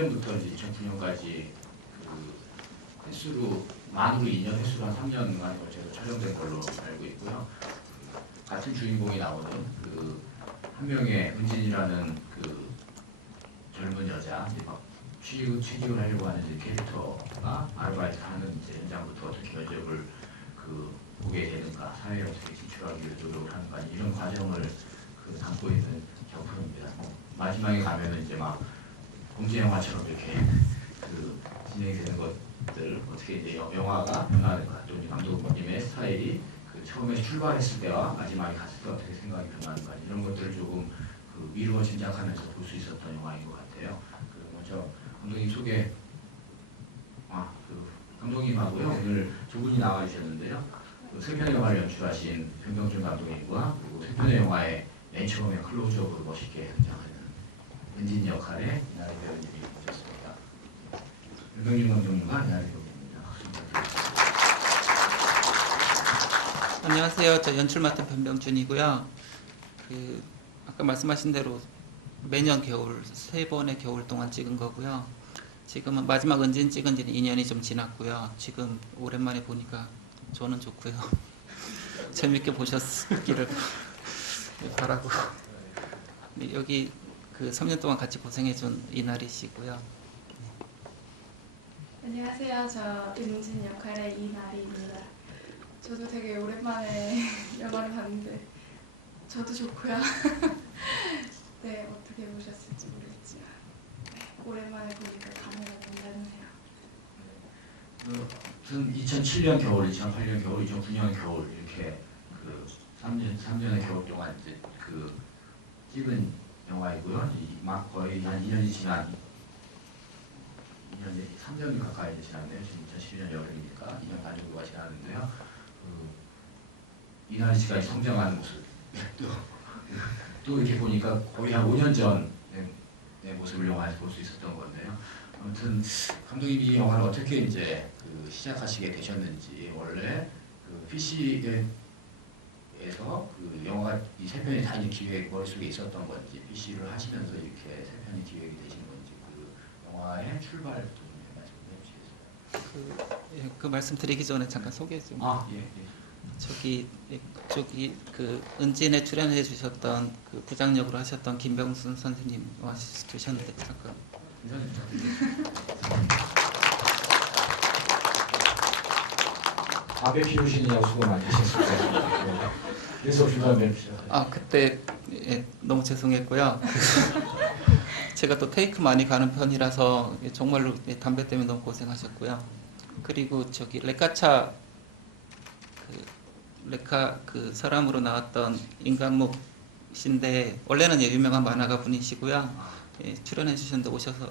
2008년부터 이제 2009년까지 그 횟수로 만으로 2년, 횟수로 한 3년간에 걸쳐서 촬영된 걸로 알고 있고요. 같은 주인공이 나오는 그 한 명의 은진이라는 그 젊은 여자, 이제 막 취직을 하려고 하는 이제 캐릭터가 아르바이트 하는 이제 현장부터 어떻게 면접을 그 보게 되는가, 사회에 어떻게 진출하기 위해 노력을 하는가, 이런 과정을 그 담고 있는 작품입니다. 마지막에 가면은 이제 막 공제 영화처럼 이렇게 그 진행되는 것들, 어떻게 이제 영화가 변화하는가, 또 감독님의 스타일이 그 처음에 출발했을 때와 마지막에 갔을 때 어떻게 생각이 변하는가, 이런 것들을 조금 그 미루어 짐작하면서 볼 수 있었던 영화인 것 같아요. 그 먼저 감독님 소개. 그 감독님하고요, 오늘 두 분이 나와 주셨는데요. 그 세 편의 영화를 연출하신 변경준 감독님과 그리고 세 편의 영화에 맨 처음에 클로즈업으로 멋있게 등장하는 은진 역할의 이나리 배우님이 오셨습니다. 변경준 감독님과 이나리 배우님입니다. 안녕하세요. 저 연출 맡은 변병준이고요. 그 아까 말씀하신 대로 매년 겨울 3번의 겨울 동안 찍은 거고요. 지금은 마지막 은진 찍은 지는 2년이 좀 지났고요. 지금 오랜만에 보니까 저는 좋고요. 재밌게 보셨기를 바라고. 여기 그 3년 동안 같이 고생해준 이나리 씨고요. 안녕하세요. 저 은진 역할의 이나리입니다. 저도 되게 오랜만에 영화를 봤는데 저도 좋고요. 네, 어떻게 보셨을지 모르겠지만 오랜만에 보니까 감회가 남다르네요. 2007년 겨울, 2008년 겨울, 2009년 겨울 이렇게 그 3년의 겨울 동안 이제 그 찍은 영화이고요. 막 거의 한 2년이 지난 2년, 3년이 가까이 지났네요. 지금 2012년 여름이니까 2년 반 정도가 지났는데요. 이나리 씨가 성장하는 모습, 또 이렇게 보니까 거의 한 5년 전 내 모습을 영화에서 볼 수 있었던 건데요. 아무튼 감독님이 이 영화를 어떻게 이제 그 시작하시게 되셨는지, 원래 그 PC에서 그 영화가 이 세 편이 다 이제 기획 머릿속에 있었던 건지, PC를 하시면서 이렇게 세 편이 기획이 되신 건지, 그 영화의 출발부터 좀 말씀해 주시겠어요? 그 말씀 드리기 전에 잠깐 소개 좀. 예. 저기 그 은진에 출연해 주셨던 그 부장역으로 하셨던 김병순 선생님 와 주셨는데 잠깐. 밥에 피우시느냐고 수고 많이 하셨습니다. 그래서 주담배 피우셨어요. 그때 너무 죄송했고요. 제가 또 테이크 많이 가는 편이라서 정말로 담배 때문에 너무 고생하셨고요. 그리고 저기 레카차 레카 그 사람으로 나왔던 임관목 씨인데 원래는 유명한 만화가 분이시고요. 출연해 주셨는데 오셔서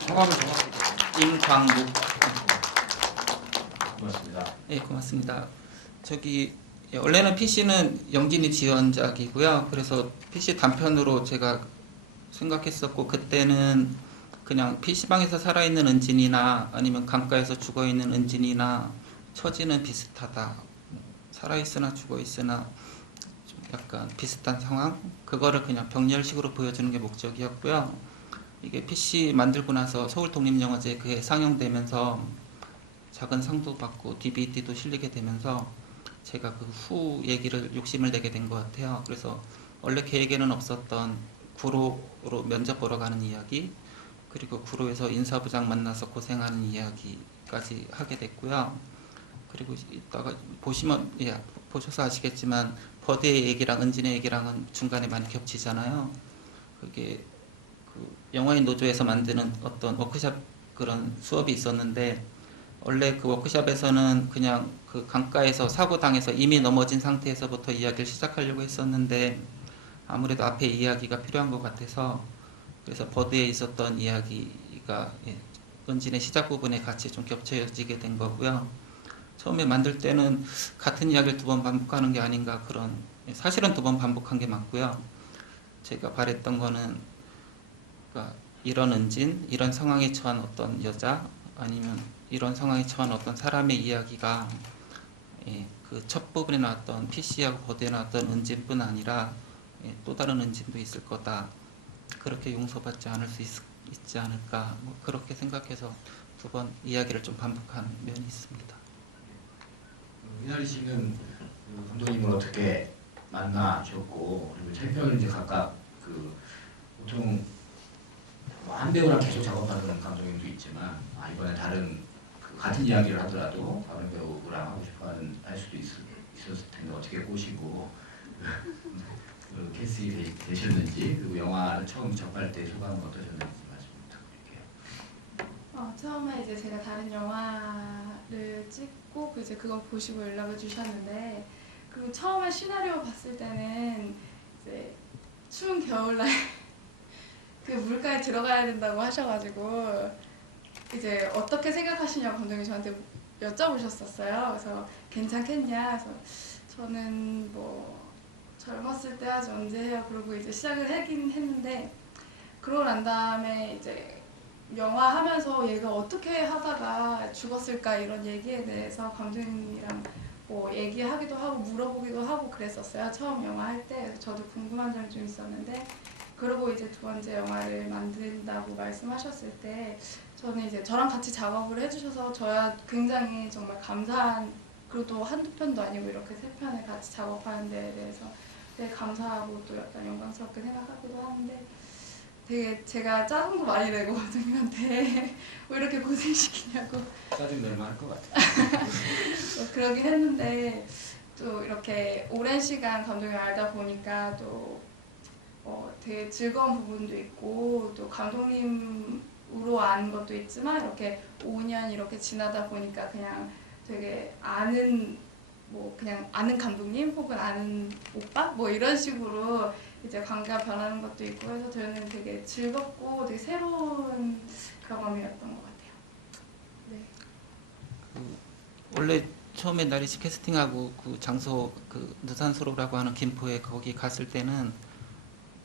성함을 정확히. 임광목. 고맙습니다. 고맙습니다. 저기 원래는 PC는 영진이 지원작이고요. 그래서 PC 단편으로 제가 생각했었고, 그때는 그냥 PC방에서 살아있는 은진이나 아니면 강가에서 죽어있는 은진이나 처지는 비슷하다, 살아있으나 죽어있으나 좀 약간 비슷한 상황, 그거를 그냥 병렬식으로 보여주는 게 목적이었고요. 이게 PC 만들고 나서 서울독립영화제 그게 상영되면서 작은 상도 받고 DVD도 실리게 되면서 제가 그 후 얘기를 욕심을 내게 된 것 같아요. 그래서 원래 계획에는 없었던 구로로 면접 보러 가는 이야기, 그리고 구로에서 인사부장 만나서 고생하는 이야기까지 하게 됐고요. 그리고 이따가 보시면 보셔서 아시겠지만 버드의 얘기랑 은진의 얘기랑은 중간에 많이 겹치잖아요. 그게 그 영화인 노조에서 만드는 어떤 워크숍 그런 수업이 있었는데, 원래 그 워크숍에서는 그냥 그 강가에서 사고 당해서 이미 넘어진 상태에서부터 이야기를 시작하려고 했었는데 아무래도 앞에 이야기가 필요한 것 같아서, 그래서 버드에 있었던 이야기가 은진의 시작 부분에 같이 좀 겹쳐지게 된 거고요. 처음에 만들 때는 같은 이야기를 2번 반복하는 게 아닌가, 그런, 사실은 2번 반복한 게 맞고요. 제가 바랬던 거는 그러니까 이런 은진, 이런 상황에 처한 어떤 여자, 아니면 이런 상황에 처한 어떤 사람의 이야기가 그 첫 부분에 나왔던 PC하고 버드에 나왔던 은진뿐 아니라 또 다른 은진도 있을 거다, 그렇게 용서받지 않을 수 있지 않을까 뭐 그렇게 생각해서 두 번 이야기를 좀 반복한 면이 있습니다. 이나리 씨는 그 감독님을 어떻게 만나셨고 그리고 세 편을 이제 각각 그 보통 뭐한 배우랑 계속 작업하는 감독님도 있지만 이번에 다른 그 같은 이야기를 하더라도 다른 배우랑 하고 싶어하는 할 수도 있었을 텐데 어떻게 꼬시고 그 캐스팅이 되셨는지 그리고 영화를 처음 접할 때 소감은 어떠셨는지 말씀 부탁드릴게요. 처음에 이제 제가 다른 영화를 찍고 이제 그걸 보시고 연락을 주셨는데 그리고 처음에 시나리오 봤을 때는 이제 추운 겨울날 그 물가에 들어가야 된다고 하셔가지고 이제 어떻게 생각하시냐고 감독님이 저한테 여쭤보셨었어요. 그래서 괜찮겠냐? 그래서 저는 뭐 젊었을 때 하지 언제 해요? 그러고 이제 시작을 하긴 했는데 그러고 난 다음에 이제 영화 하면서 얘가 어떻게 하다가 죽었을까 이런 얘기에 대해서 감독님이랑 뭐 얘기하기도 하고 물어보기도 하고 그랬었어요. 처음 영화 할 때. 그래서 저도 궁금한 점이 좀 있었는데 그리고 이제 두 번째 영화를 만든다고 말씀하셨을 때 저는 이제 저랑 같이 작업을 해주셔서 저야 굉장히 정말 감사한 그리고 또 한두 편도 아니고 이렇게 세 편을 같이 작업하는 데에 대해서 되게 감사하고 또 약간 영광스럽게 생각하기도 하는데 되게 제가 짜증도 많이 내고 감독님한테 왜 이렇게 고생시키냐고 짜증낼만 할 것 같아요. 그러긴 했는데 또 이렇게 오랜 시간 감독님을 알다 보니까 또 되게 즐거운 부분도 있고 또 감독님으로 아는 것도 있지만 이렇게 5년 이렇게 지나다 보니까 그냥 되게 아는 뭐 그냥 아는 감독님 혹은 아는 오빠 뭐 이런 식으로 이제 관계가 변하는 것도 있고 해서 저는 되게 즐겁고 되게 새로운 경험이었던 것 같아요. 네. 원래 처음에 나리씨 캐스팅하고 그 장소 그 누산소로라고 하는 김포에 거기 갔을 때는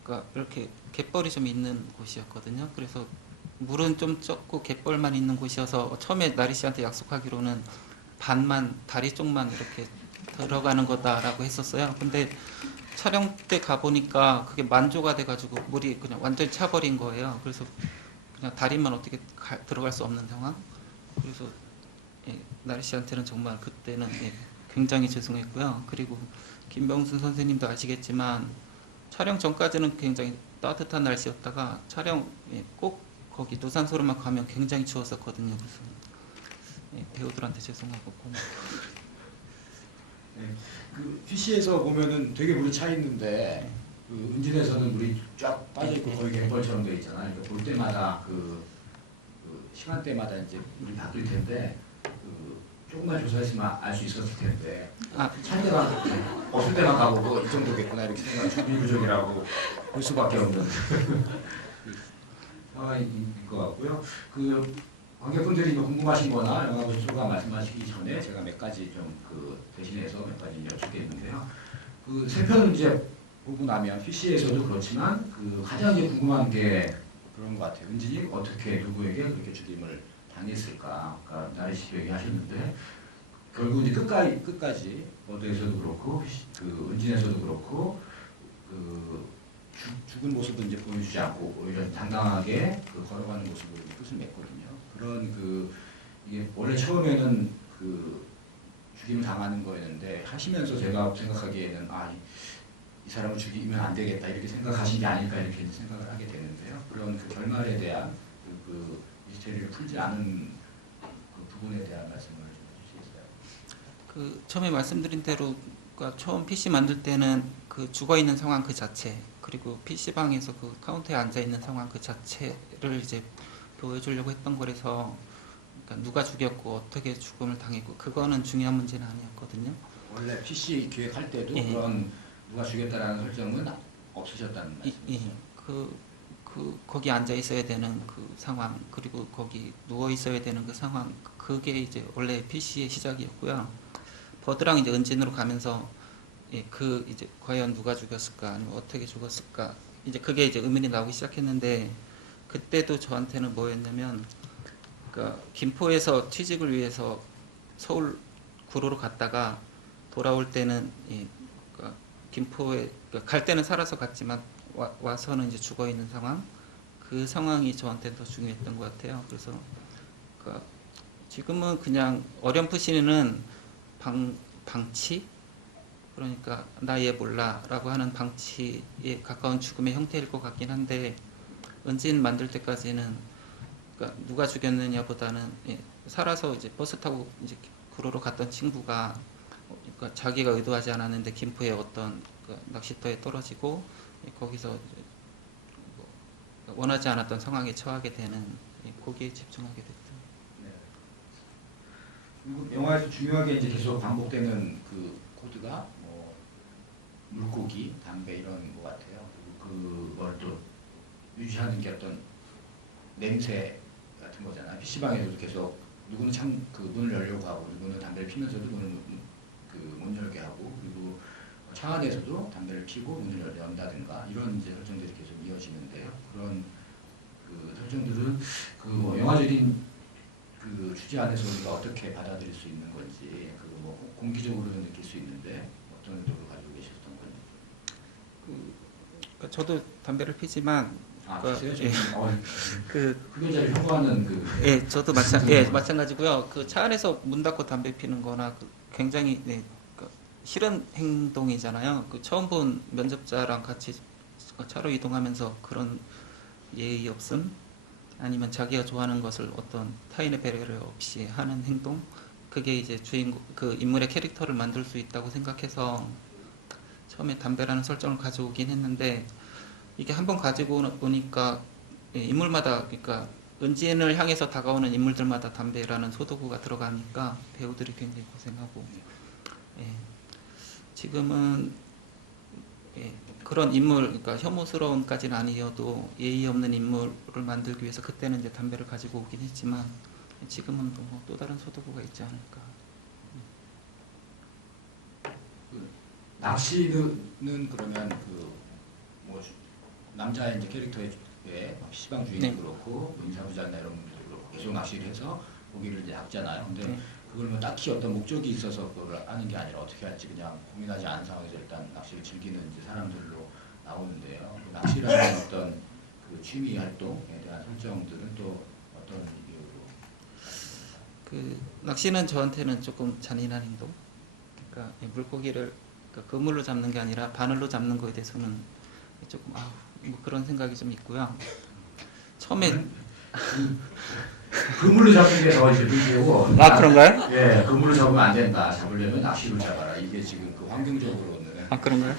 그러니까 이렇게 갯벌이 좀 있는 곳이었거든요. 그래서 물은 좀 적고 갯벌만 있는 곳이어서 처음에 나리씨한테 약속하기로는 반만 다리 쪽만 이렇게 들어가는 거다라고 했었어요. 근데 촬영 때 가보니까 그게 만조가 돼가지고 물이 그냥 완전히 차버린 거예요. 그래서 그냥 다리만 어떻게 들어갈 수 없는 상황. 그래서 나리 씨한테는 정말 그때는 굉장히 죄송했고요. 그리고 김병순 선생님도 아시겠지만 촬영 전까지는 굉장히 따뜻한 날씨였다가 촬영 꼭 거기 노산소로만 가면 굉장히 추웠었거든요. 그래서 배우들한테 죄송하고 고맙고. 네, 그 PC에서 보면은 되게 물이 차 있는데 그 은진에서는 물이 쫙 빠져 있고 거의 갯벌처럼 돼 있잖아요. 그러니까 볼 때마다 그 시간대마다 이제 물이 바뀔 텐데 조금만 조사했으면 알 수 있었을 텐데 찰 때만 없을 때만 가보고 이 정도겠구나 이렇게 생각 준비 부족이라고 볼 수밖에 없는 상황인 것 같고요. 그 관객분들이 궁금하신거나 영화 보시고 말씀하시기 전에 제가 몇 가지 좀 대신해서 몇 가지 여쭙겠는데요. 그 세 편을 이제 보고 나면 PC에서도 그렇지만 가장 이제 궁금한 게 그런 것 같아요. 은진이 어떻게 누구에게 그렇게 죽임을 당했을까? 아까 나리 씨 얘기하셨는데 결국 이제 끝까지 어드에서도 그렇고 그 은진에서도 그렇고 죽은 모습도 이제 보여주지 않고 오히려 당당하게 걸어가는 모습으로 끝을 맺거든요. 그런 이게 원래 처음에는 죽임을 당하는 거였는데 하시면서 제가 생각하기에는 이 사람을 죽이면 안 되겠다 이렇게 생각하신 게 아닐까 이렇게 생각을 하게 되는데요. 그런 결말에 대한 미스테리를 풀지 않은 부분에 대한 말씀을 좀 해주시겠어요? 처음에 말씀드린 대로 처음 PC 만들 때는 죽어 있는 상황 그 자체 그리고 PC방에서 카운터에 앉아 있는 상황 그 자체를 이제 보여주려고 했던 거라서 그러니까 누가 죽였고 어떻게 죽음을 당했고 그거는 중요한 문제는 아니었거든요. 원래 PC 기획할 때도 그런 누가 죽였다라는 설정은 없으셨다는 말씀이시죠? 거기 앉아 있어야 되는 그 상황 그리고 거기 누워 있어야 되는 그 상황 그게 이제 원래 PC의 시작이었고요. 버드랑 이제 은진으로 가면서 이제 과연 누가 죽였을까 아니면 어떻게 죽었을까 이제 그게 이제 의문이 나오기 시작했는데 그때도 저한테는 뭐였냐면 그러니까 김포에서 취직을 위해서 서울 구로로 갔다가 돌아올 때는 그러니까 김포에 갈 때는 살아서 갔지만 와서는 이제 죽어 있는 상황, 그 상황이 저한테 더 중요했던 것 같아요. 그래서 그 지금은 그냥 어렴풋이는 방치, 그러니까 나 얘 몰라라고 하는 방치에 가까운 죽음의 형태일 것 같긴 한데, 은진 만들 때까지는 그러니까 누가 죽였느냐보다는 살아서 이제 버스 타고 이제 구로로 갔던 친구가 그러니까 자기가 의도하지 않았는데 김포의 어떤 그 낚시터에 떨어지고 거기서 이제 뭐 원하지 않았던 상황에 처하게 되는, 거기에 집중하게 됐죠. 네. 그리고 영화에서 중요하게 이제 계속 반복되는 그 코드가 뭐 물고기, 담배 이런 것 같아요. 그리고 그걸 또 유지하는 게 어떤 냄새 같은 거잖아요. PC방에서도 계속 누구는 그 문을 열려고 하고 누구는 담배를 피면서도 문을 못 열게 하고, 그리고 차 안에서도 담배를 피고 문을 연다든가 이런 이제 설정들이 계속 이어지는데요. 그런 그 설정들은 그 영화적인 그 주제 안에서 우리가 어떻게 받아들일 수 있는 건지, 그거 뭐 공기적으로는 느낄 수 있는데 어떤 의도를 가지고 계셨던 건지. 그러니까 저도 담배를 피지만 글쎄요? 그 흡연자를 혐오하는 그. 저도 마찬가지고요. 그 차 안에서 문 닫고 담배 피는 거나 굉장히 그 싫은 행동이잖아요. 그 처음 본 면접자랑 같이 차로 이동하면서 그런 예의 없음, 아니면 자기가 좋아하는 것을 어떤 타인의 배려를 없이 하는 행동, 그게 이제 주인공 그 인물의 캐릭터를 만들 수 있다고 생각해서 처음에 담배라는 설정을 가져오긴 했는데, 이게 한번 가지고 오니까 인물마다, 그러니까 은진을 향해서 다가오는 인물들마다 담배라는 소도구가 들어가니까 배우들이 굉장히 고생하고, 지금은 그런 인물, 그러니까 혐오스러움까지는 아니어도 예의 없는 인물을 만들기 위해서 그때는 이제 담배를 가지고 오긴 했지만, 지금은 또 다른 소도구가 있지 않을까. 낚시는 그러면 뭐 남자의 이제 캐릭터의 PC방 주인도 그렇고 인사부자나 이런 분들도 그렇고 계속 낚시를 해서 고기를 이제 잡잖아요. 근데 그걸 뭐 딱히 어떤 목적이 있어서 그걸 하는 게 아니라 어떻게 할지 그냥 고민하지 않은 상황에서 일단 낚시를 즐기는 이제 사람들로 나오는데요. 그 낚시라는 어떤 그 취미 활동에 대한 설정들은 또 어떤 이유로? 그 낚시는 저한테는 조금 잔인한 행동. 그러니까 물고기를 그물로 잡는 게 아니라 바늘로 잡는 거에 대해서는 조금 뭐 그런 생각이 좀 있고요. 처음에 그물로 잡는 게 더 이제 문제고. 그런가요? 예, 그물로 잡으면 안 된다. 잡으려면 낚시로 잡아라. 이게 지금 그 환경적으로는. 그런가요?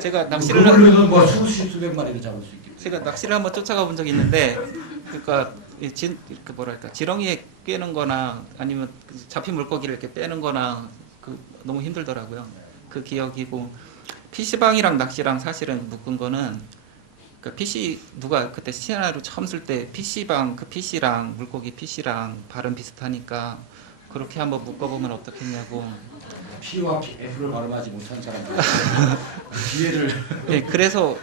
제가 낚시를 그물로는 뭐 수백 마리를 잡을 수 있기 때문에. 제가 낚시를 한번 쫓아가 본 적이 있는데, 그러니까 그 뭐랄까 지렁이에 꿰는-거나 아니면 잡힌 물고기를 이렇게 빼는-거나 너무 힘들더라고요. 그 기억이고, PC방이랑 낚시랑 사실은 묶은 거는, 그 PC 누가 그때 시나리오 처음 쓸 때 PC방 그 PC랑 물고기 PC랑 발음 비슷하니까 그렇게 한번 묶어보면 어떻겠냐고. P와 F를 발음하지 못한 사람들 기회를. 그래서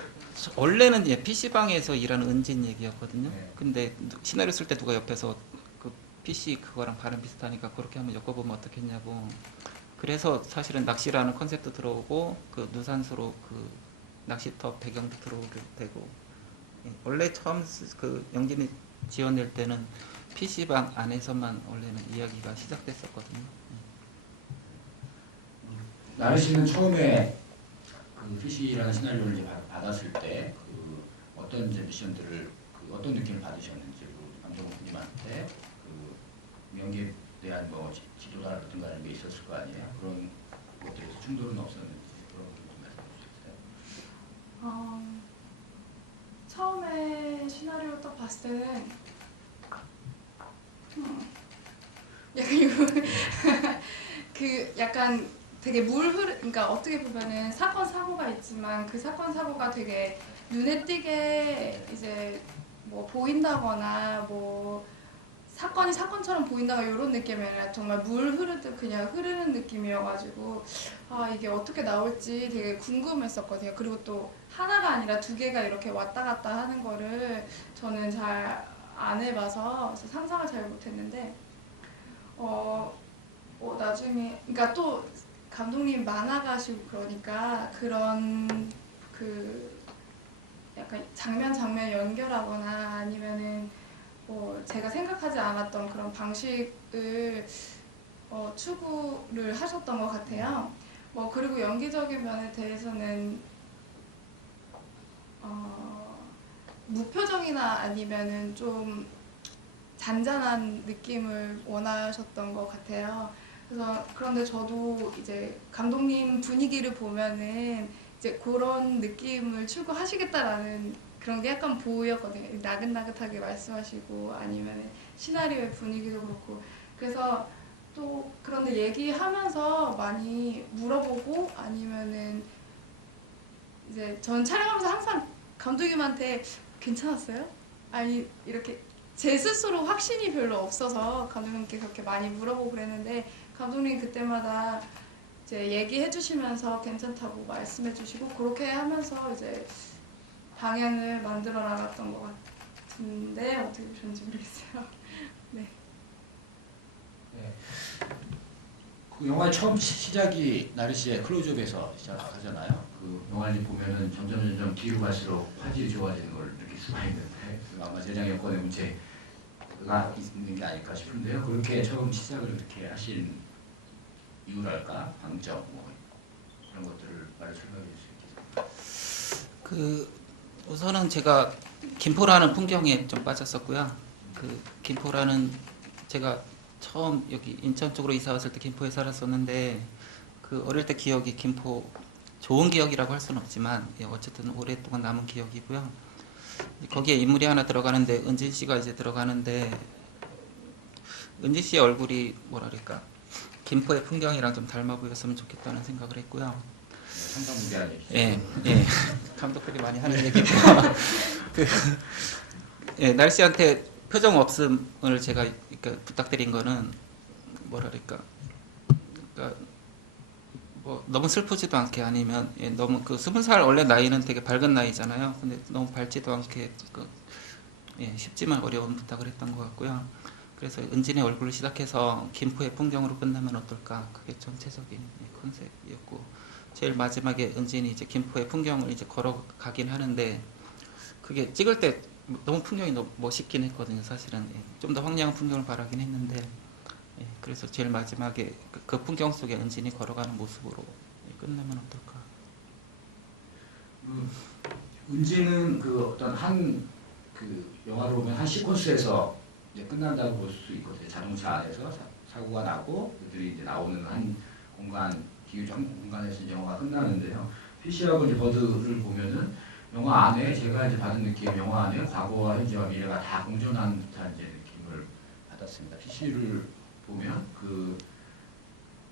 원래는 PC방에서 일하는 은진 얘기였거든요. 네. 근데 시나리오 쓸 때 누가 옆에서 그 PC 그거랑 발음 비슷하니까 그렇게 한번 엮어보면 어떻겠냐고. 그래서 사실은 낚시라는 컨셉도 들어오고, 그 누산수로 그 낚시터 배경도 들어오게 되고, 원래 처음 그 영진이 지어낼 때는 PC방 안에서만 원래는 이야기가 시작됐었거든요. 나르 씨는 처음에 그 PC라는 시나리오를 이제 받았을 때 어떤 이제 미션들을 어떤 느낌을 받으셨는지, 감독님한테 연기에 대한 뭐 지도라든가 이런 게 있었을 거 아니에요? 그런 것들에서 충돌은 없었는지 그런 부분 좀 말씀해 주시겠어요? 처음에 시나리오 딱 봤을 때는 약간 이거 그 약간 되게 그러니까 어떻게 보면은 사건 사고가 있지만 그 사건 사고가 되게 눈에 띄게 이제 뭐 보인다거나 뭐 사건이 사건처럼 보인다거나 이런 느낌이 아니라 정말 물 흐르듯 그냥 흐르는 느낌이어가지고 이게 어떻게 나올지 되게 궁금했었거든요. 그리고 또 하나가 아니라 두 개가 이렇게 왔다 갔다 하는 거를 저는 잘 안 해봐서 상상을 잘 못했는데 나중에 그러니까 또 감독님 만화가시고 그러니까 그런 그 약간 장면 연결하거나 아니면은 뭐 제가 생각하지 않았던 그런 방식을 추구를 하셨던 것 같아요. 뭐 그리고 연기적인 면에 대해서는 무표정이나 아니면은 좀 잔잔한 느낌을 원하셨던 것 같아요. 그래서 그런데 저도 이제 감독님 분위기를 보면은 이제 그런 느낌을 추구하시겠다라는 그런 게 약간 보였거든요. 나긋나긋하게 말씀하시고 아니면 시나리오의 분위기도 그렇고. 그래서 또 그런데 얘기하면서 많이 물어보고 아니면은 이제 전 촬영하면서 항상 감독님한테 괜찮았어요? 아니 이렇게 제 스스로 확신이 별로 없어서 감독님께 그렇게 많이 물어보고 그랬는데 감독님 그때마다 이제 얘기해 주시면서 괜찮다고 말씀해 주시고 그렇게 하면서 이제 방향을 만들어 나갔던 것 같은데 어떻게 보셨는지 모르겠어요. 네. 네. 그 영화의 처음 시작이 나르시의 클로즈업에서 시작하잖아요. 그 영화를 보면은 점점 뒤로 갈수록 화질이 좋아지는 걸 느낄 수가 있는데 아마 제작 여건의 문제가 있는 게 아닐까 싶은데요. 그렇게 처음 시작을 이렇게 하신 이유랄까, 방점 뭐 그런 것들을 말을 설명해 주실 수 있겠습니까? 그 우선은 제가 김포라는 풍경에 좀 빠졌었고요. 그 김포라는 제가 처음 여기 인천 쪽으로 이사 왔을 때 김포에 살았었는데 그 어릴 때 기억이 김포 좋은 기억이라고 할 수는 없지만 어쨌든 오랫동안 남은 기억이고요. 거기에 인물이 하나 들어가는데 은진 씨가 이제 들어가는데 은진 씨의 얼굴이 뭐랄까 김포의 풍경이랑 좀 닮아 보였으면 좋겠다는 생각을 했고요. 상상무게 아니시죠? 예, 예. 감독들이 많이 하는 얘기고 그 예, 날씨한테 표정 없음을 제가 그러니까 부탁드린 거는 뭐랄까 그러니까 뭐 너무 슬프지도 않게 아니면 너무 그 20살 원래 나이는 되게 밝은 나이잖아요. 근데 너무 밝지도 않게 쉽지만 어려운 부탁을 했던 것 같고요. 그래서 은진의 얼굴을 시작해서 김포의 풍경으로 끝나면 어떨까? 그게 전체적인 컨셉이었고 제일 마지막에 은진이 이제 김포의 풍경을 이제 걸어가긴 하는데 그게 찍을 때 너무 풍경이 너무 멋있긴 했거든요. 사실은 좀 더 황량한 풍경을 바라긴 했는데 그래서 제일 마지막에 그 풍경 속에 은진이 걸어가는 모습으로 끝나면 어떨까? 은진은 그 어떤 그 영화로 보면 한 시퀀스에서 이제 끝난다고 볼 수 있거든요. 자동차 안에서 사고가 나고 그들이 이제 나오는 한 공간, 비유적 공간에서 이제 영화가 끝나는데요. 피시하고 이제 버드를 보면은 영화 안에 제가 이제 받은 느낌, 영화 안에 과거와 현재와 미래가 다 공존하는 듯한 이제 느낌을 받았습니다. 피시를 보면 그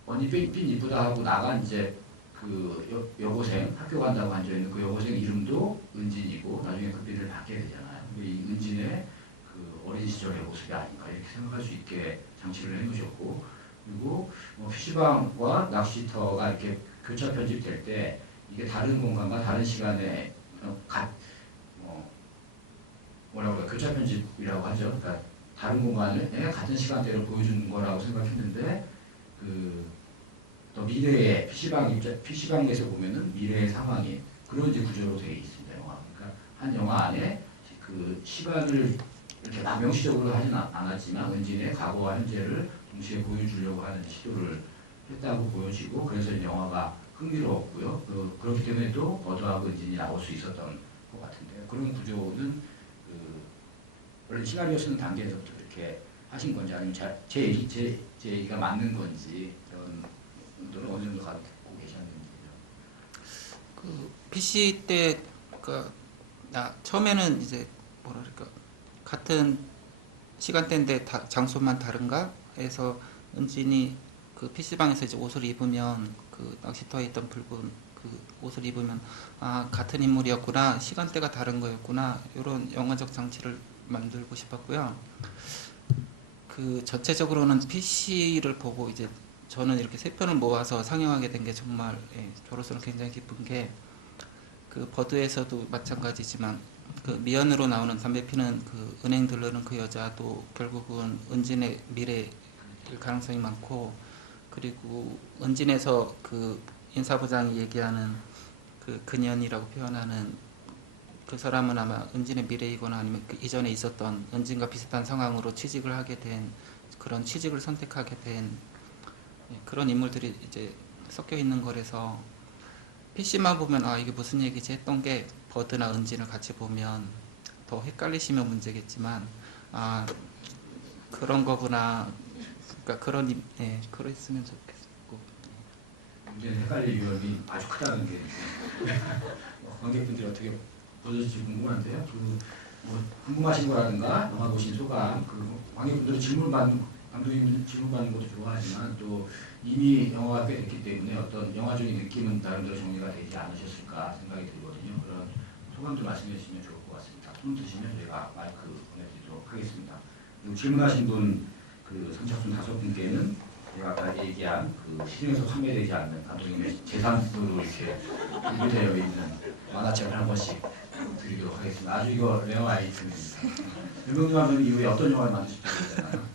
언니 삔 이쁘다 하고 나간 이제 그 여고생 학교 간다고 앉아 있는 그 여고생 이름도 은진이고 나중에 그 비를 받게 되잖아요. 이 은진의 그 어린 시절의 모습이 아닌가 이렇게 생각할 수 있게 장치를 해놓으셨고 그리고 뭐 PC방과 낚시터가 이렇게 교차 편집될 때 이게 다른 공간과 다른 시간에 뭐라고 해요? 교차 편집이라고 하죠. 그러니까 다른 공간을 같은 시간대로 보여주는 거라고 생각했는데 또 미래의 PC방에서 보면은 미래의 상황이 그런 이제 구조로 되어 있습니다. 영화. 그러니까 한 영화 안에 그 시간을 이렇게 막 명시적으로 하진 않았지만 은진의 과거와 현재를 동시에 보여주려고 하는 시도를 했다고 보여지고 그래서 영화가 흥미로웠고요. 그렇기 때문에 또 버드하고 은진이 나올 수 있었던 것 같은데요. 그런 구조는 원래 시나리오 쓰는 단계에서부터 그렇게 하신 건지 아니면 제 얘기가 맞는 건지 그런 분들은 어느 정도 갖고 계셨는지요. 그 PC 때 처음에는 이제 뭐랄까 같은 시간대인데 장소만 다른가 해서 은진이 그 PC방에서 이제 옷을 입으면 그 낚시터에 있던 붉은 그 옷을 입으면 아 같은 인물이었구나 시간대가 다른 거였구나 이런 영화적 장치를 만들고 싶었고요. 그 전체적으로는 PC를 보고 이제 저는 이렇게 세 편을 모아서 상영하게 된 게 정말 저로서는 굉장히 기쁜 게 그 버드에서도 마찬가지지만 그 미연으로 나오는 담배 피는 그 은행 들르는 그 여자도 결국은 은진의 미래일 가능성이 많고 그리고 은진에서 그 인사부장이 얘기하는 그 그년이라고 표현하는 그 사람은 아마 은진의 미래이거나 아니면 그 이전에 있었던 은진과 비슷한 상황으로 취직을 하게 된 그런 취직을 선택하게 된 그런 인물들이 이제 섞여 있는 거라서 PC만 보면 아 이게 무슨 얘기지 했던 게 버드나 은진을 같이 보면 더 헷갈리시면 문제겠지만 아 그런 거구나. 그러니까 그랬으면 좋겠고. 문제는 헷갈릴 위험이 아주 크다는 게 관객분들이 어떻게 보실지 궁금한데요. 뭐 궁금하신 거라든가 영화 보신 소감, 관객분들은 감독님 질문 받는 것도 좋아하지만 또 이미 영화가 꽤 됐기 때문에 어떤 영화적인 느낌은 나름대로 정리가 되지 않으셨을까 생각이 들거든요. 그런 소감도 말씀해 주시면 좋을 것 같습니다. 손 드시면 저희가 마이크 보내드리도록 하겠습니다. 그리고 질문하신 분, 선착순 5분께는 제가 아까 얘기한 시중에서 판매되지 않는 감독님의 재산으로 이렇게 분류되어 있는 만화책을 한 권씩 드리도록 하겠습니다. 아주 이거 레어 아이템입니다. 유명님 하면 이후에 어떤 영화를 만드실지 모르잖아요.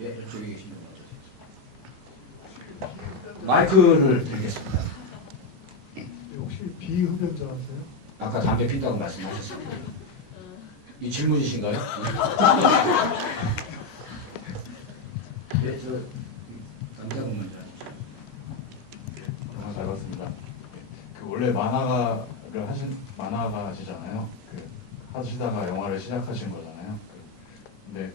예, 이쪽에 계신 분 어떠세요? 마이크를 드리겠습니다. 혹시 비흡연자세요? 아까 담배 핀다고 말씀하셨습니다. 이 질문이신가요? 예, 저 남자분 먼저 하시죠. 잘 봤습니다. 원래 만화가시잖아요. 하시다가 영화를 시작하신 거잖아요. 근데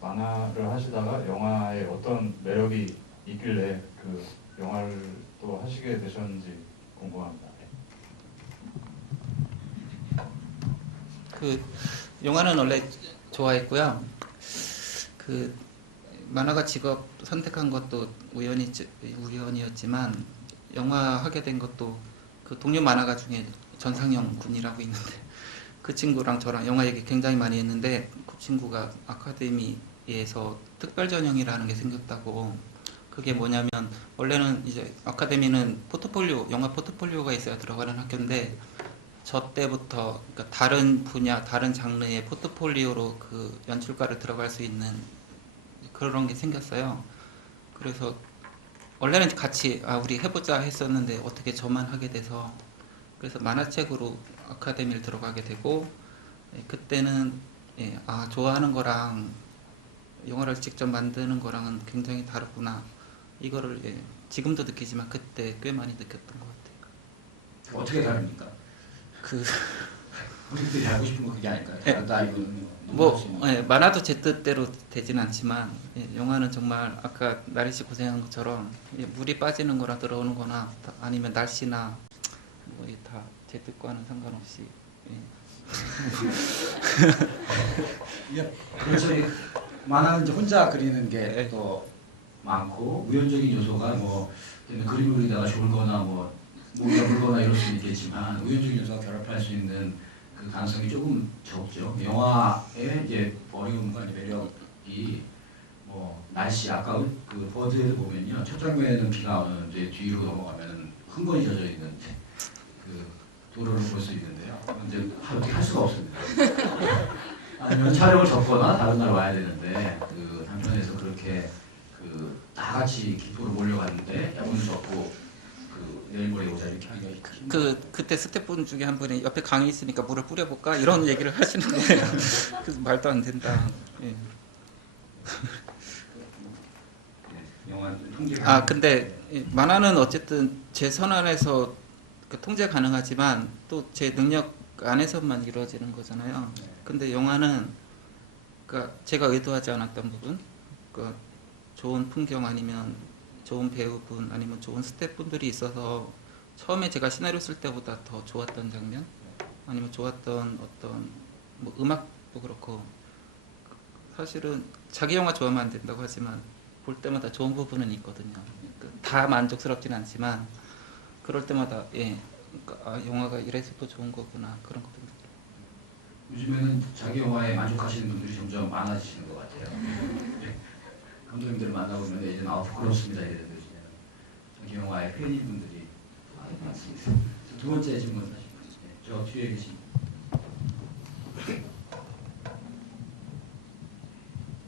만화를 하시다가 영화에 어떤 매력이 있길래 영화를 또 하시게 되셨는지 궁금합니다. 영화는 원래 좋아했고요. 만화가 직업 선택한 것도 우연이었지만 영화 하게 된 것도 동료 만화가 중에 전상영 군이라고 있는데 그 친구랑 저랑 영화 얘기 굉장히 많이 했는데 그 친구가 아카데미에서 특별 전형이라는 게 생겼다고. 그게 뭐냐면 원래는 이제 아카데미는 영화 포트폴리오가 있어야 들어가는 학교인데 저 때부터 그러니까 다른 분야, 다른 장르의 포트폴리오로 연출가를 들어갈 수 있는 그런 게 생겼어요. 그래서 원래는 같이 우리 해보자 했었는데 어떻게 저만 하게 돼서 그래서 만화책으로 아카데미를 들어가게 되고 그때는 좋아하는 거랑 영화를 직접 만드는 거랑은 굉장히 다르구나. 이거를 지금도 느끼지만 그때 꽤 많이 느꼈던 것 같아요. 어떻게 다릅니까? 우리들이 알고 싶은 건 그게 아닐까요? 다르다 이거는 만화도 제 뜻대로 되진 않지만 영화는 정말 아까 나리 씨 고생한 것처럼 물이 빠지는 거나 들어오는 거나 아니면 날씨나 다 제 뜻과는 상관없이 그렇죠. 만화는 이제 혼자 그리는 게 더 많고 우연적인 요소가 그림을 그리다가 졸거나 모기가 물거나 이럴 수 있겠지만 우연적인 요소가 결합할 수 있는 그 가능성이 조금 적죠. 영화의 이제 어려움과 매력이 날씨 아까 버드를 보면요 첫 장면에는 비가 오는데 뒤로 넘어가면은 흥건히 젖어 있는 도로를 볼 수 있는데요. 이제 어떻게 할 수가 없습니다. 아니면 촬영을 접거나 다른 날 와야 되는데 단편에서 그렇게 다 같이 기포로 몰려갔는데 야문을 접고 내일 모레 오자 이렇게 하기가 그때 스태프분 중에 한 분이 옆에 강이 있으니까 물을 뿌려볼까 이런 얘기를 하시는 거예요. 그래서 말도 안 된다. 영화 통제. 근데 만화는 어쨌든 제 선안에서 통제 가능하지만 또 제 능력 안에서만 이루어지는 거잖아요. 근데 영화는 제가 의도하지 않았던 부분, 좋은 풍경 아니면 좋은 배우분 아니면 좋은 스태프분들이 있어서 처음에 제가 시나리오 쓸 때보다 더 좋았던 장면 아니면 좋았던 어떤 음악도 그렇고 사실은 자기 영화 좋아하면 안 된다고 하지만 볼 때마다 좋은 부분은 있거든요. 다 만족스럽진 않지만 그럴 때마다 영화가 이래서 또 좋은 거구나 그런 것도 요즘에는 자기 영화에 만족하시는 분들이 점점 많아지시는 것 같아요. 감독님들을 만나보면 예전에 부끄럽습니다 이래서 자기 영화의 팬인 분들이 많습니다. 두 번째 질문 하시면 저 뒤에 계신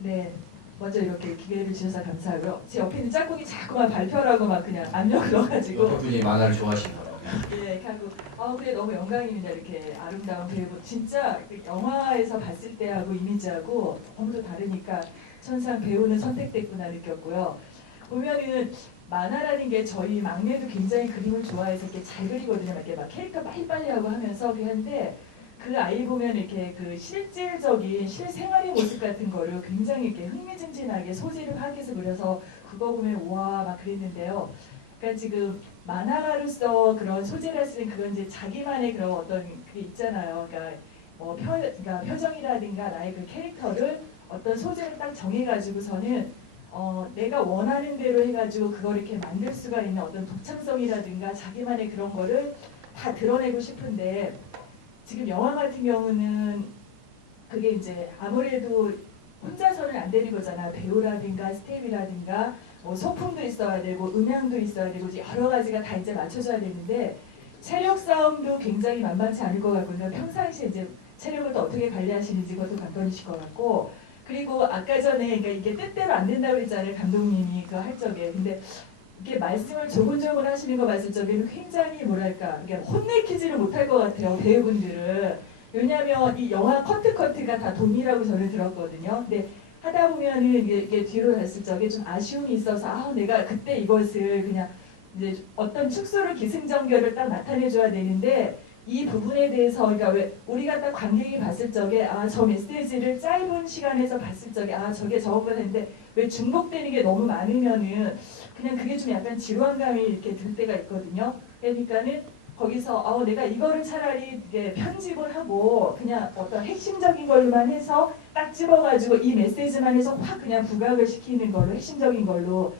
네, 먼저 이렇게 기회를 주셔서 감사하고요. 제 옆에 있는 짝꿍이 자꾸만 발표라고만 그냥 압력을 넣어가지고 분이 만화를 좋아하시더라고요. 예, 하고 그래 너무 영광입니다. 이렇게 아름다운 배우 진짜 영화에서 봤을 때하고 이미지하고 너무 다르니까 천상 배우는 선택됐구나 느꼈고요. 보면은 만화라는 게 저희 막내도 굉장히 그림을 좋아해서 이렇게 잘 그리거든요. 이렇게 막 캐릭터 빨리빨리 하고 하면서 그런데 그 아이 보면 이렇게 그 실질적인 실생활의 모습 같은 거를 굉장히 이렇게 흥미진진하게 소재를 파악해서 그려서 그거 보면 우와 막 그랬는데요. 그러니까 지금 만화가로서 그런 소재를 쓰는 그건 이제 자기만의 그런 어떤 그게 있잖아요. 그러니까 그러니까 표정이라든가 나의 그 캐릭터를 어떤 소재를 딱 정해가지고서는 내가 원하는 대로 해가지고 그걸 이렇게 만들 수가 있는 어떤 독창성이라든가 자기만의 그런 거를 다 드러내고 싶은데 지금 영화 같은 경우는 그게 이제 아무래도 혼자서는 안 되는 거잖아. 배우라든가 스텝이라든가 소품도 있어야 되고 음향도 있어야 되고 여러 가지가 다 이제 맞춰져야 되는데 체력 싸움도 굉장히 만만치 않을 것 같고 그러니까 평상시에 이제 체력을 또 어떻게 관리하시는지 그것도 관건이실 것 같고 그리고 아까 전에 그러니까 이게 뜻대로 안 된다고 그랬잖아요. 감독님이 그거 할 적에. 근데 이게 말씀을 조곤조곤 하시는 거 봤을 적에는 굉장히 뭐랄까 그러니까 혼내키지를 못할 것 같아요. 배우분들을. 왜냐하면 이 영화 커트가 다 돈이라고 저는 들었거든요. 근데 하다 보면은 이게 뒤로 갔을 적에 좀 아쉬움이 있어서 내가 그때 이것을 그냥 이제 어떤 축소를 기승전결을 딱 나타내줘야 되는데 이 부분에 대해서 그러니까 왜 우리가 딱 관객이 봤을 적에 저 메시지를 짧은 시간에서 봤을 적에 저게 저거보다 했는데 왜 중복되는 게 너무 많으면은 그냥 그게 좀 약간 지루한 감이 이렇게 들 때가 있거든요. 그러니까는 거기서 내가 이거를 차라리 이게 편집을 하고 그냥 어떤 핵심적인 걸로만 해서 딱 집어가지고 이 메시지만 해서 확 그냥 부각을 시키는 걸로 핵심적인 걸로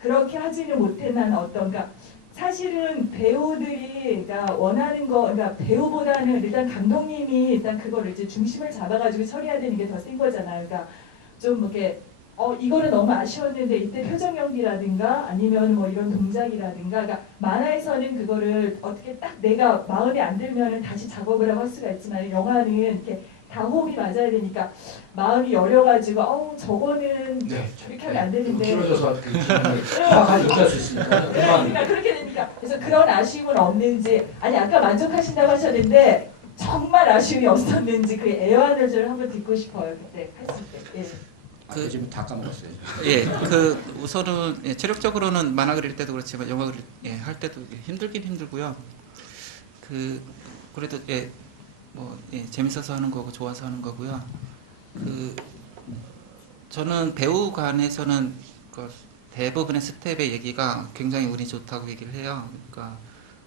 그렇게 하지는 못했나는 어떤가. 사실은 배우들이 그러니까 원하는 거 그러니까 배우보다는 일단 감독님이 일단 그거를 이제 중심을 잡아가지고 처리해야 되는 게 더 센 거잖아요. 그러니까 좀 이렇게 이거는 너무 아쉬웠는데 이때 표정 연기라든가 아니면 뭐 이런 동작이라든가 그러니까 만화에서는 그거를 어떻게 딱 내가 마음에 안 들면은 다시 작업을 하고 할 수가 있지만 영화는 이렇게 다 호흡이 맞아야 되니까 마음이 여려가지고 저거는 이렇게 하면 안 되는데 길어져서 그 기능을 파악하지 못할 수 있으니까 그러니까 그렇게 되니까 그래서 그런 아쉬움은 없는지 아니 아까 만족하신다고 하셨는데 정말 아쉬움이 없었는지 그 애환을 좀 한번 듣고 싶어요. 그때 했을 때. 예. 지금 다 까먹었어요. 예, 우선은 체력적으로는 만화 그릴 때도 그렇지만 영화 할 때도 힘들긴 힘들고요. 그래도 재밌어서 하는 거고 좋아서 하는 거고요. 저는 배우관에서는 대부분의 스텝의 얘기가 굉장히 운이 좋다고 얘기를 해요. 그러니까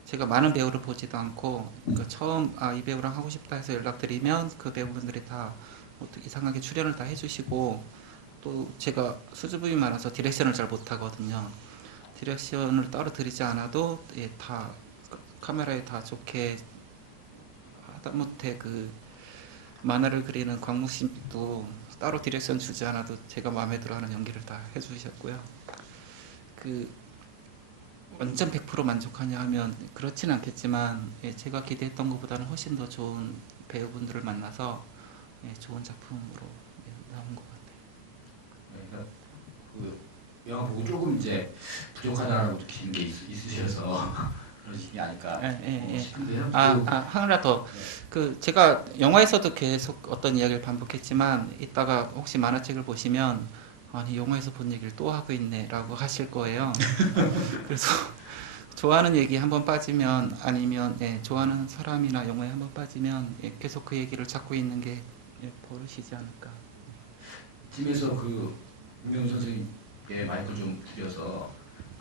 제가 많은 배우를 보지도 않고 그러니까 처음 이 배우랑 하고 싶다 해서 연락드리면 그 배우분들이 다 이상하게 출연을 다 해주시고 또 제가 수줍음이 많아서 디렉션을 잘 못하거든요. 디렉션을 따로 드리지 않아도 다 카메라에 다 좋게 하다못해 만화를 그리는 광무씨도 따로 디렉션 주지 않아도 제가 마음에 들어하는 연기를 다 해주셨고요. 완전 100% 만족하냐 하면 그렇지는 않겠지만 제가 기대했던 것보다는 훨씬 더 좋은 배우분들을 만나서 좋은 작품으로 나온 것 같아요. 그러니까 영화 보고 조금 이제 부족하다라고 느끼는 게 있으셔서 그러신 게 아닐까 싶은데요. 하나 더. 제가 영화에서도 계속 어떤 이야기를 반복했지만 이따가 혹시 만화책을 보시면 아니 영화에서 본 얘기를 또 하고 있네 라고 하실 거예요. 그래서 좋아하는 얘기 한번 빠지면 아니면 좋아하는 사람이나 영화에 한번 빠지면 계속 그 얘기를 찾고 있는 게 버릇이지 않을까. 팀에서 우명우 선생님께 마이크를 좀 드려서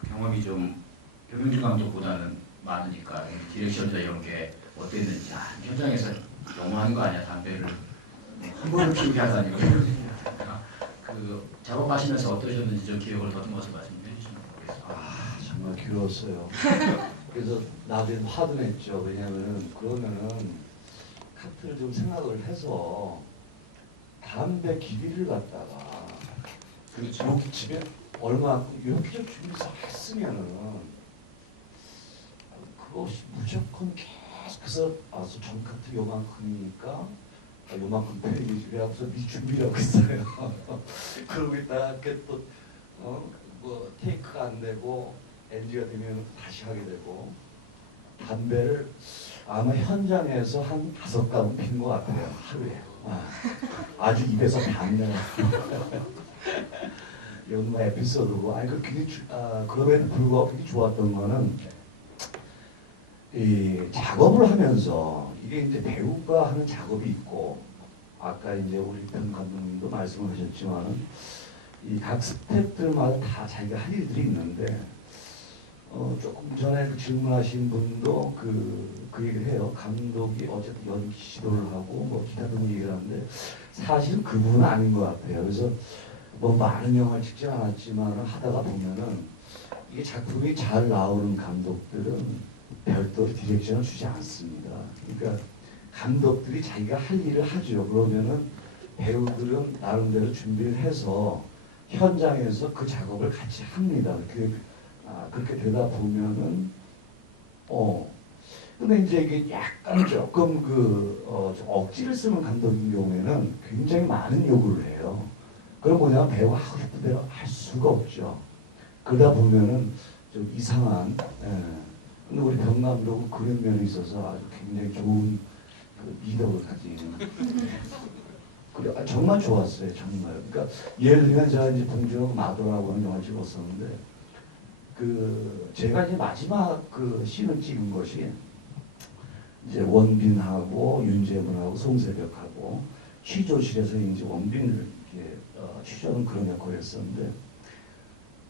경험이 좀 변명주 감독보다는 많으니까 디렉션이나 이런 게 어땠는지 현장에서 영화하는 거 아니야 담배를 한 번을 피우게 하다니 작업하시면서 어떠셨는지 좀 기억을 더듬어서 말씀해 주시면 좋겠습니다. 정말 길었어요. 그래서 나중에 화도 냈죠. 왜냐하면 그러면은 카트를 좀 생각을 해서 담배 기비를 갖다가 여기 집에 얼마만큼 이렇게 준비해서 했으면은 그것이 무조건 계속해서 전카트 요만큼이니까 요만큼 빼야지 그래서 미준비라고 했어요. 그러고 있다가 또 테이크가 안 되고 NG가 되면 다시 하게 되고 담배를 아마 현장에서 한 5가운 핀 것 같아요. 하루에. 아주 입에서 담배가. 이건 뭐 에피소드고. 아니, 그럼에도 불구하고 굉장히 좋았던 거는 이 작업을 하면서 이게 이제 배우가 하는 작업이 있고 아까 이제 우리 편 감독님도 말씀을 하셨지만은 이 각 스태프들마다 다 자기가 할 일들이 있는데 조금 전에 그 질문하신 분도 그 얘기를 해요. 감독이 어쨌든 연기 시도를 하고 뭐 기타 등 얘기를 하는데 사실 그분은 아닌 것 같아요. 그래서 뭐 많은 영화를 찍지 않았지만 하다가 보면은 이게 작품이 잘 나오는 감독들은 별도로 디렉션을 주지 않습니다. 그러니까 감독들이 자기가 할 일을 하죠. 그러면은 배우들은 나름대로 준비를 해서 현장에서 그 작업을 같이 합니다. 그렇게 되다 보면은 근데 이제 이게 약간 조금 좀 억지를 쓰는 감독인 경우에는 굉장히 많은 요구를 해요. 그럼 뭐냐면 배우가 하고 싶은 대로 할 수가 없죠. 그러다 보면은 좀 이상한. 근데 우리 병 감독은 그런 면이 있어서 아주 굉장히 좋은 리더를 가진. 그래, 정말 좋았어요, 정말. 그러니까 예를 들면 제가 이제 봉준호 마도라고 하는 영화를 찍었었는데 제가 이제 마지막 씬을 찍은 것이 이제 원빈하고 윤재문하고 송세벽하고 취조실에서 이제 원빈을 이렇게 취조하는 그런 역할을 했었는데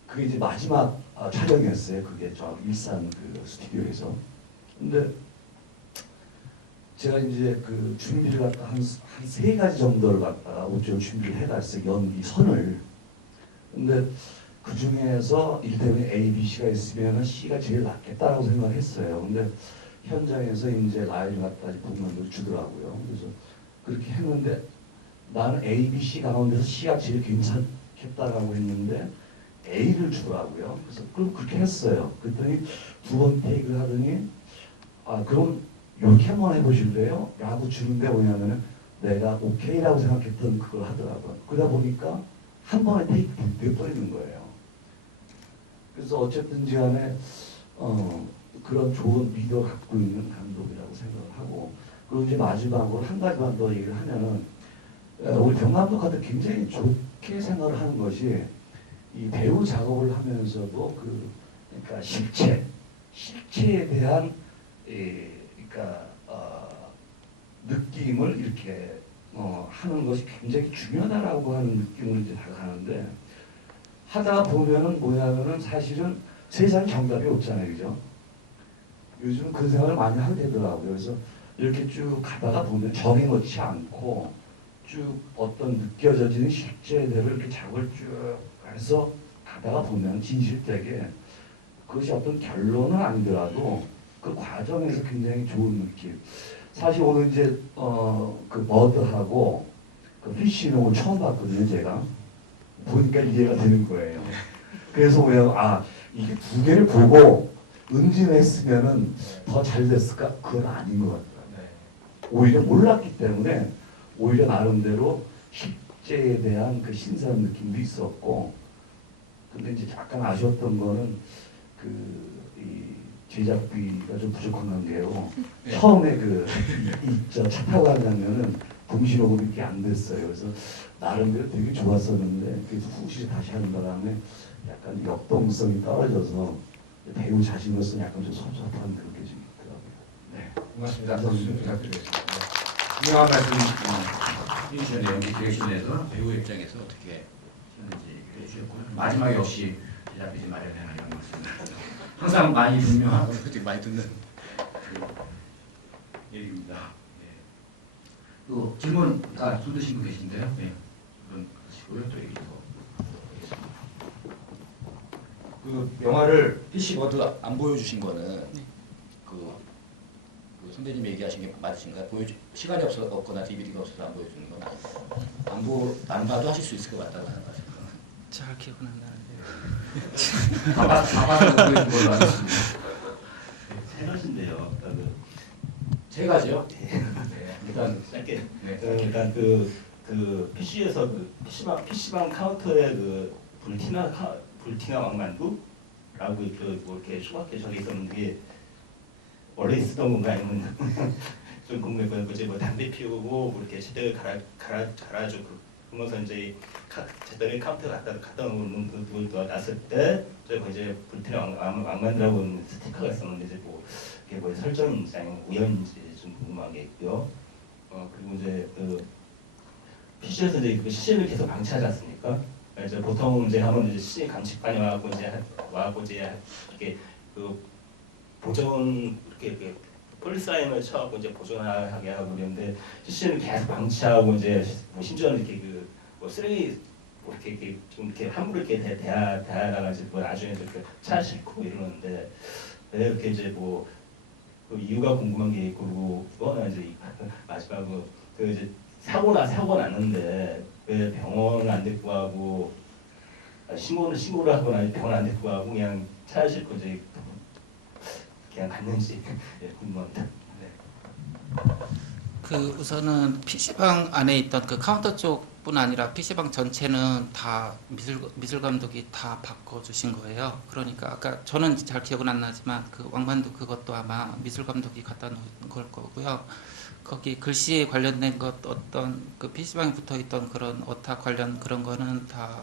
그게 이제 마지막 촬영이었어요. 그게 저 일산 스튜디오에서. 근데 제가 이제 준비를 갖다 한 3가지 정도를 갖다가 우선 준비를 해갔어요. 연기 선을. 근데 그 중에서 이를테면 A, B, C가 있으면 C가 제일 낫겠다라고 생각을 했어요. 근데 현장에서 이제 라인을 갖다 보면 주더라고요. 그래서 그렇게 했는데 나는 A, B, C 가운데서 C가 제일 괜찮겠다라고 했는데 A를 주더라고요. 그래서 그럼 그렇게 했어요. 그랬더니 2번 테이크를 하더니 그럼 이렇게 한번 해보실래요? 라고 주는데 뭐냐면은 내가 오케이라고 생각했던 그걸 하더라고요. 그러다 보니까 한 번에 테이크 돼버리는 거예요. 그래서 어쨌든지 간에 그런 좋은 리더 갖고 있는 감독이라고 생각을 하고 그리고 이제 마지막으로 한 가지만 더 얘기를 하면은 우리 병 감독한테 굉장히 좋게 생각을 하는 것이 이 배우 작업을 하면서도 그러니까 실체에 대한 그러니까 느낌을 이렇게 하는 것이 굉장히 중요하다라고 하는 느낌을 이제 다가가는데 하다 보면은 뭐냐면은 사실은 세상 정답이 없잖아요, 그죠? 요즘 그 생각을 많이 하게 되더라고요. 그래서 이렇게 쭉 가다가 보면 정해놓지 않고 쭉 어떤 느껴져지는 실제대로 이렇게 작업을 쭉 해서 가다가 보면 진실되게 그것이 어떤 결론은 아니더라도 그 과정에서 굉장히 좋은 느낌. 사실 오늘 이제 버드하고 피쉬는 오늘 처음 봤거든요, 제가. 보니까 이해가 되는 거예요. 그래서 뭐냐면 이게 2개를 보고 응징했으면은 더 잘 됐을까? 그건 아닌 것 같더라고요. 오히려 몰랐기 때문에 오히려 나름대로 실제에 대한 그 신선한 느낌도 있었고, 근데 이제 약간 아쉬웠던 거는 이 제작비가 좀 부족한 관계로 처음에 차 타고 가는 장면은 동시녹음이 안 됐어요. 그래서 나름대로 되게 좋았었는데 그래서 후시 다시 하는 바람에 약간 역동성이 떨어져서 배우 자신으로서 약간 좀 섭섭한 그런 게 좀 있더라고요. 네, 고맙습니다. 박수 부탁드리겠습니다. 유명한 말씀 해주셨는데 연기 디렉션에서 배우 입장에서 어떻게 하는지 해주셨고요. 마지막에 역시 제작비지 마련해라 이런 말씀. 항상 많이 분명하고 많이 듣는 얘기입니다. 네. 또 질문 손 드신 분 계신데요. 네, 그런 하시고요. 또 얘기 더. 영화를 PC 워드 안 보여주신 거는 그 선배님 얘기하신 게 맞으신가요? 시간이 없거나 DVD가 없어서 안 보여주는 건 안 봐도 하실 수 있을 것 같다고 생각하세요. 잘 기억은 안 나는데. 봐봐서 보여준 걸로 하겠습니다. 세 가지인데요. 세 가지요? 네. 일단 짧게. 네. 그러니까 PC에서 PC방 카운터에 불티나 왕만두라고 뭐 이렇게 수박게 적혀 있었는데 원래 있었던 건가 아니면 좀 궁금했거든요. 이제 뭐 담배 피우고 뭐 이렇게 제대로 갈아주고 그러면서 이제 제대로 카운터 갖다 놓는 그거 놨을 때 저희 이제 불태를 왕만이라고 스티커가 있었는데 이제 뭐 이게 뭐 설정인지 아니면 우연인지 좀 궁금한 게 있고요. 그리고 이제 그 PC에서 이제 그 시신을 계속 방치하지 않습니까? 이제 보통 이제 하면 이제 시신 감식반이 와갖고 이제 이렇게 그 보존 이렇게 폴리사인을 쳐갖고 이제 보존하게 하고 그러는데 시신을 계속 방치하고 이제 뭐 심지어는 이렇게 그뭐 쓰레기 뭐 이렇게 좀 이렇게 함부로 이렇게 대하다가 이제 뭐 나중에 이렇게 차 싣고 이러는데 왜 이렇게 이제 뭐 그 이유가 궁금한 게 있고 또 하나 이제 마지막으로 그 이제 사고 났는데 왜 병원을 안 데리고 가고 신고를 하거나 병원 안 데리고 가고 그냥 차에 싣고 이제 그냥 갔는지 예, 궁금합니다. 네. 그 우선은 PC방 안에 있던 그 카운터 쪽뿐 아니라 PC방 전체는 다 미술 감독이 다 바꿔주신 거예요. 그러니까 아까 저는 잘 기억은 안 나지만 그 왕만두 그것도 아마 미술 감독이 갖다 놓은 걸 거고요. 거기 글씨에 관련된 것 어떤 그 PC방에 붙어 있던 그런 오타 관련 그런 거는 다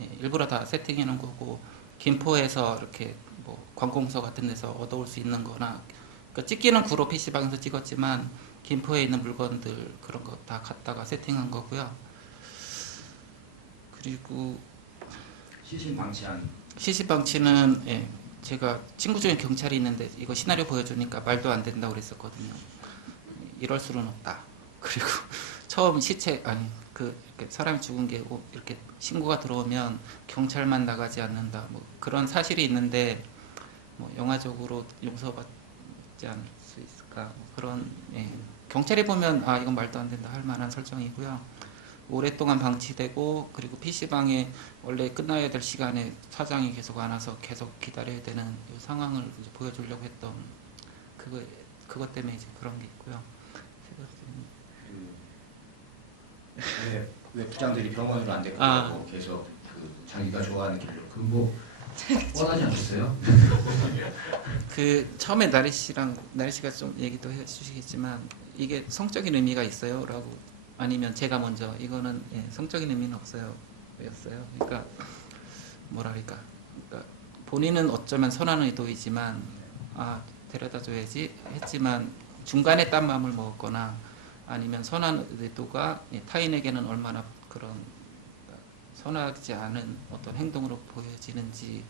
예, 일부러 다 세팅해 놓은 거고 김포에서 이렇게 뭐 관공서 같은 데서 얻어올 수 있는 거나 그러니까 찍기는 구로 PC방에서 찍었지만 김포에 있는 물건들 그런 거 다 갖다가 세팅한 거고요. 그리고 시신 방치한 시신 방치는 예, 제가 친구 중에 경찰이 있는데 이거 시나리오 보여주니까 말도 안 된다고 그랬었거든요. 이럴 수는 없다. 그리고 처음 시체 아니 그 이렇게 사람이 죽은 게 이렇게 신고가 들어오면 경찰만 나가지 않는다. 뭐 그런 사실이 있는데 뭐 영화적으로 용서받지 않을 수 있을까? 뭐 그런 예. 경찰이 보면 아 이건 말도 안 된다 할 만한 설정이고요. 오랫동안 방치되고 그리고 PC방에 원래 끝나야 될 시간에 사장이 계속 안 와서 계속 기다려야 되는 이 상황을 이제 보여주려고 했던 그것 때문에 이제 그런 게 있고요. 왜 부장들이 병원으로 안 데리고 가고 계속 그 자기가 좋아하는 길로 그뭐 뻔하지 않겠어요? 그 처음에 나리 씨가 좀 얘기도 해주시겠지만 이게 성적인 의미가 있어요라고 아니면 제가 먼저 이거는 예, 성적인 의미는 없어요. 였어요. 그러니까 뭐랄까 그러니까 본인은 어쩌면 선한 의도이지만 아 데려다 줘야지 했지만 중간에 딴 마음을 먹었거나 아니면 선한 의도가 타인에게는 얼마나 그런 선하지 않은 어떤 행동으로 보여지는지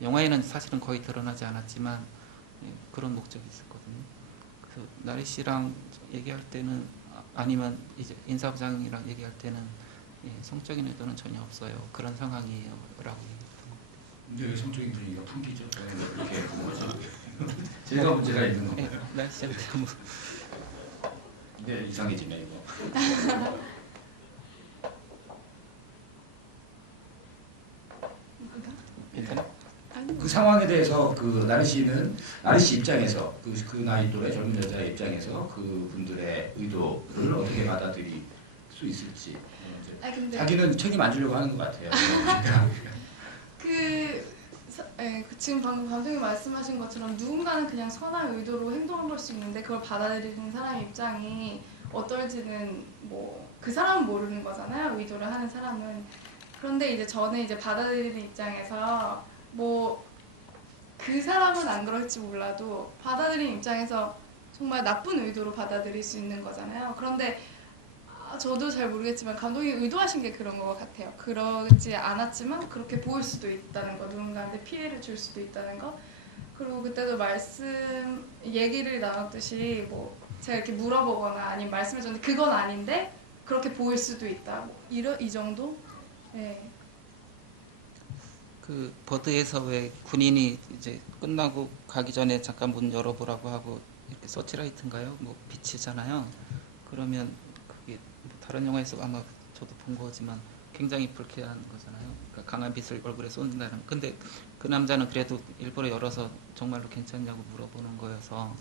영화에는 사실은 거의 드러나지 않았지만 그런 목적이 있었거든요. 그래서 나리 씨랑 얘기할 때는 아니면 이제 인사부장이랑 얘기할 때는 성적인 의도는 전혀 없어요. 그런 상황이에요라고 얘기했던 거. 근데 왜 성적인 분위기가 풍기죠? 이렇게 본 거죠. 제가 문제가 있는 거예요. 나리 씨한테 뭐 네, 이상해지네 이거. 그 상황에 대해서 그 나리 씨 입장에서 그 나이 또래 젊은 여자의 입장에서 그 분들의 의도를 어떻게 받아들일 수 있을지 근데 자기는 책임 안 지려고 하는 것 같아요. 지금 방금 감독님 말씀하신 것처럼 누군가는 그냥 선한 의도로 행동한 걸 수 있는데 그걸 받아들이는 사람의 입장이 어떨지는 뭐 그 사람은 모르는 거잖아요. 의도를 하는 사람은. 그런데 이제 저는 이제 받아들이는 입장에서 뭐 그 사람은 안 그럴지 몰라도 받아들이는 입장에서 정말 나쁜 의도로 받아들일 수 있는 거잖아요. 그런데 저도 잘 모르겠지만 감독이 의도하신 게 그런 것 같아요. 그러지 않았지만 그렇게 보일 수도 있다는 거, 누군가한테 피해를 줄 수도 있다는 거. 그리고 그때도 얘기를 나눴듯이 뭐 제가 이렇게 물어보거나 아니면 말씀해줬는데 그건 아닌데 그렇게 보일 수도 있다. 뭐 이 정도? 네. 그 버드에서 왜 군인이 이제 끝나고 가기 전에 잠깐 문 열어보라고 하고 이렇게 서치라이트인가요? 뭐 비치잖아요. 그러면 그게 다른 영화에서 아마 저도 본 거지만 굉장히 불쾌한 거잖아요. 그러니까 강한 빛을 얼굴에 쏜다는. 근데 그 남자는 그래도 일부러 열어서 정말로 괜찮냐고 물어보는 거여서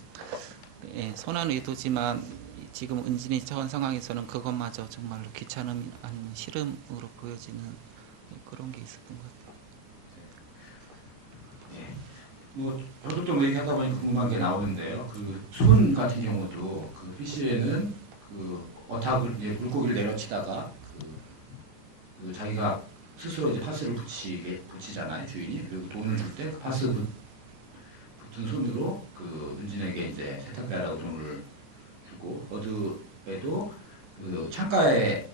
예, 선한 의도지만 지금 은진이 처한 상황에서는 그것마저 정말로 귀찮음 아니면 싫음으로 보여지는 그런 게 있었던 것 같아요. 뭐 저도 좀 얘기하다 보니 궁금한 게 나오는데요. 그 손 같은 경우도 그 피쉬에는 그 어탁을 이제 물고기를 내려치다가 그 자기가 스스로 이제 파스를 붙이잖아요, 주인이. 그리고 돈을 줄 때 그 파스 붙은 손으로 그 은진에게 이제 세탁배라고 돈을 주고, 버드에도 그 창가에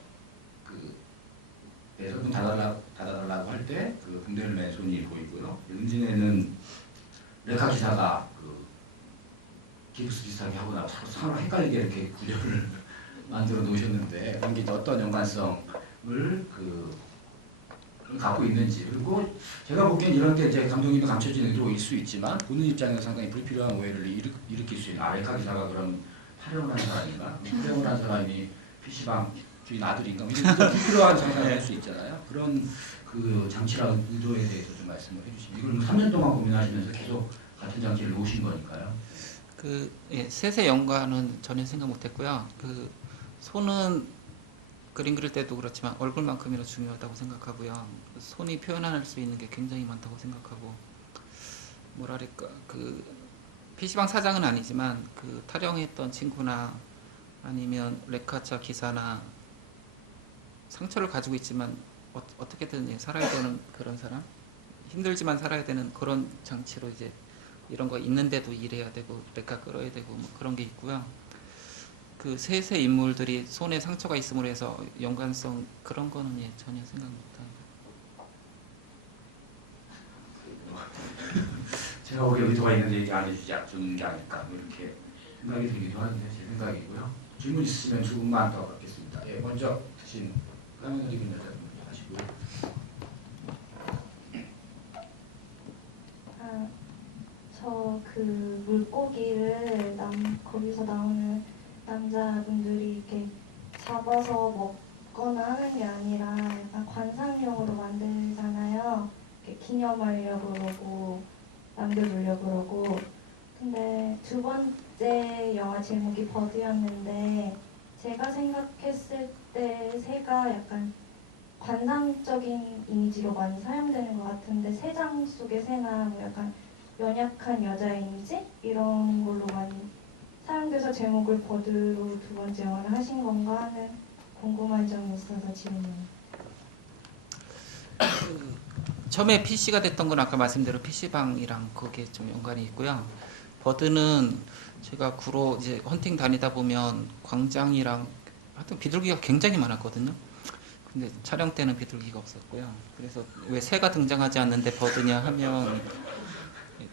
그 에서 문 닫아달라고 할 때 그 붕대를 맨 손이 보이고요. 은진에는 레카 기사가 그 기브스 비슷하게 하고 나서 서로 헷갈리게 이렇게 구절을 만들어 놓으셨는데, 그런 게 어떤 연관성을 갖고 있는지, 그리고 제가 보기엔 이런 게 이제 감독님이 감춰진 의도일 수 있지만 보는 입장에서 상당히 불필요한 오해를 일으킬 수 있는, 레카 기사가 그런 파령을 한 사람인가? 파령을 한 사람이 PC방 주인 아들인가? 이런 불필요한 상상을 할 수 있잖아요. 그런 그 장치랑 의도에 대해서 좀 말씀을 해주시면, 이걸 3년 동안 고민하시면서 계속 같은 장치를 놓으신 거니까요. 그 셋의 연관은 전혀 생각 못했고요. 그 손은 그림 그릴 때도 그렇지만 얼굴만큼이나 중요하다고 생각하고요. 손이 표현할 수 있는 게 굉장히 많다고 생각하고, 뭐랄까 그 PC방 사장은 아니지만 그 타령했던 친구나 아니면 레카차 기사나 상처를 가지고 있지만 어떻게든 살아야 되는 그런 사람, 힘들지만 살아야 되는 그런 장치로 이제 이런 거 있는데도 일해야 되고 레카 끌어야 되고 뭐 그런 게 있고요. 그 셋의 인물들이 손에 상처가 있음으로 해서 연관성 그런 거는 전혀 생각 못합니다. 제가 보기에 의도가 있는데 얘기 안 해주는 게 아닐까, 뭐 이렇게 생각이 들기도 하는데, 제 생각이고요. 질문 있으시면 조금만 더 받겠습니다. 예, 먼저 드신 까면 드리는 여자분 하시고요. 저 그 물고기를 거기서 나오는 남자분들이 이렇게 잡아서 먹거나 하는 게 아니라 약간 관상용으로 만들잖아요. 이렇게 기념하려고 그러고 남겨두려고 그러고. 근데 두 번째 영화 제목이 버드였는데, 제가 생각했을 때 새가 약간 관상적인 이미지로 많이 사용되는 것 같은데, 새장 속의 새나 뭐 약간 연약한 여자의 이미지? 이런 걸로 많이 사용돼서 제목을 버드로 두 번째 영화를 하신 건가 하는 궁금한 점이 있어서 질문해요. 처음에 PC가 됐던 건 아까 말씀대로 PC방이랑 그게 좀 연관이 있고요. 버드는 제가 구로 이제 헌팅 다니다 보면 광장이랑 하여튼 비둘기가 굉장히 많았거든요. 근데 촬영 때는 비둘기가 없었고요. 그래서 왜 새가 등장하지 않는데 버드냐 하면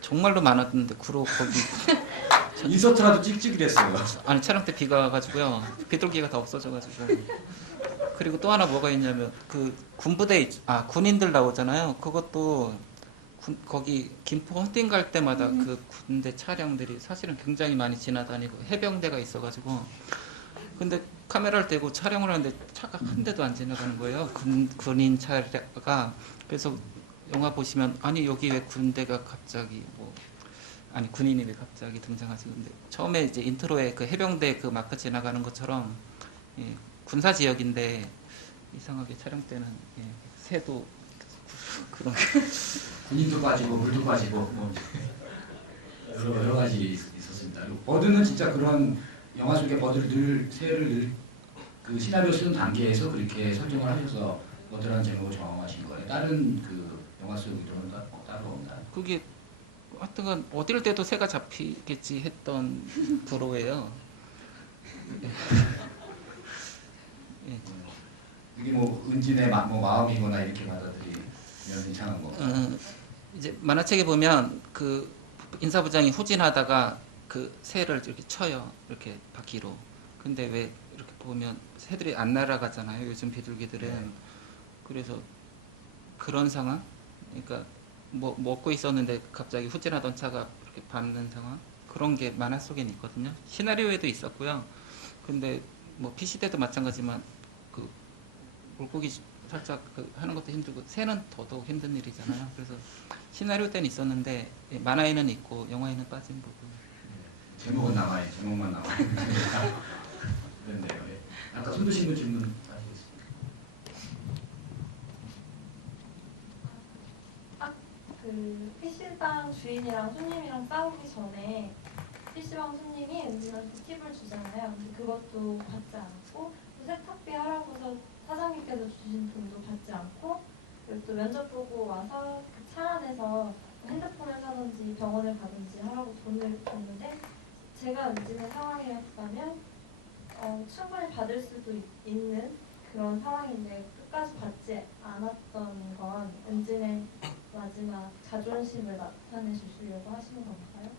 정말로 많았는데 구로 거기 인서트라도 찍찍이랬어요. 아니 촬영 때 비가 와가지고요. 비둘기가 다 없어져가지고. 그리고 또 하나 뭐가 있냐면 그 군부대 군인들 나오잖아요. 그것도 거기 김포 헌팅 갈 때마다 그 군대 차량들이 사실은 굉장히 많이 지나다니고 해병대가 있어가지고, 근데 카메라를 대고 촬영을 하는데 차가 한 대도 안 지나가는 거예요. 군인 차가. 그래서 영화 보시면 아니 여기 왜 군대가 갑자기 아니 군인이 왜 갑자기 등장하지? 근데 처음에 이제 인트로에 그 해병대 그 마크 지나가는 것처럼 군사 지역인데 이상하게 촬영 때는 새도 그런 군인도 빠지고 물도 빠지고 뭐 여러 가지 있었습니다. 그리고 버드는 진짜 그런 영화 속의 버드를 새를 그 시나리오 쓰는 단계에서 그렇게 설정을 하셔서 버드라는 제목을 정하신 거예요. 다른 그 영화 속 의도는 따로 없나요? 그게 하여튼 어딜 때도 새가 잡히겠지 했던 부로예요. 이게 뭐 은진의 마음이거나 이렇게 받아들이면 이상한 거. 이제 만화책에 보면 그 인사부장이 후진하다가 그 새를 이렇게 쳐요. 이렇게 바퀴로. 근데 왜 이렇게 보면 새들이 안 날아가잖아요. 요즘 비둘기들은. 네. 그래서 그런 상황. 그러니까 먹고 있었는데 갑자기 후진하던 차가 이렇게 밟는 상황. 그런 게 만화 속엔 있거든요. 시나리오에도 있었고요. 근데 뭐 PC 때도 마찬가지지만 그 물고기 살짝 하는 것도 힘들고 새는 더더욱 힘든 일이잖아요. 그래서 시나리오 때는 있었는데 만화에는 있고 영화에는 빠진 부분. 제목은 남아요. 제목만 남아요. 그런데요. 아까 손 드신 분 질문 하시겠습니까? 그 PC방 주인이랑 손님이랑 싸우기 전에 PC방 손님이 은진한테 팁을 주잖아요. 근데 그것도 받지 않고 또 세탁비 하라고 해서 사장님께서 주신 돈도 받지 않고 그리고 또 면접 보고 와서 그 차 안에서 핸드폰을 사든지 병원을 가든지 하라고 돈을 줬는데 제가 은진의 상황이었다면 충분히 받을 수도 있는 그런 상황인데 끝까지 받지 않았던 건 은진의 마지막 자존심을 나타내 주시려고 하시는 건가요?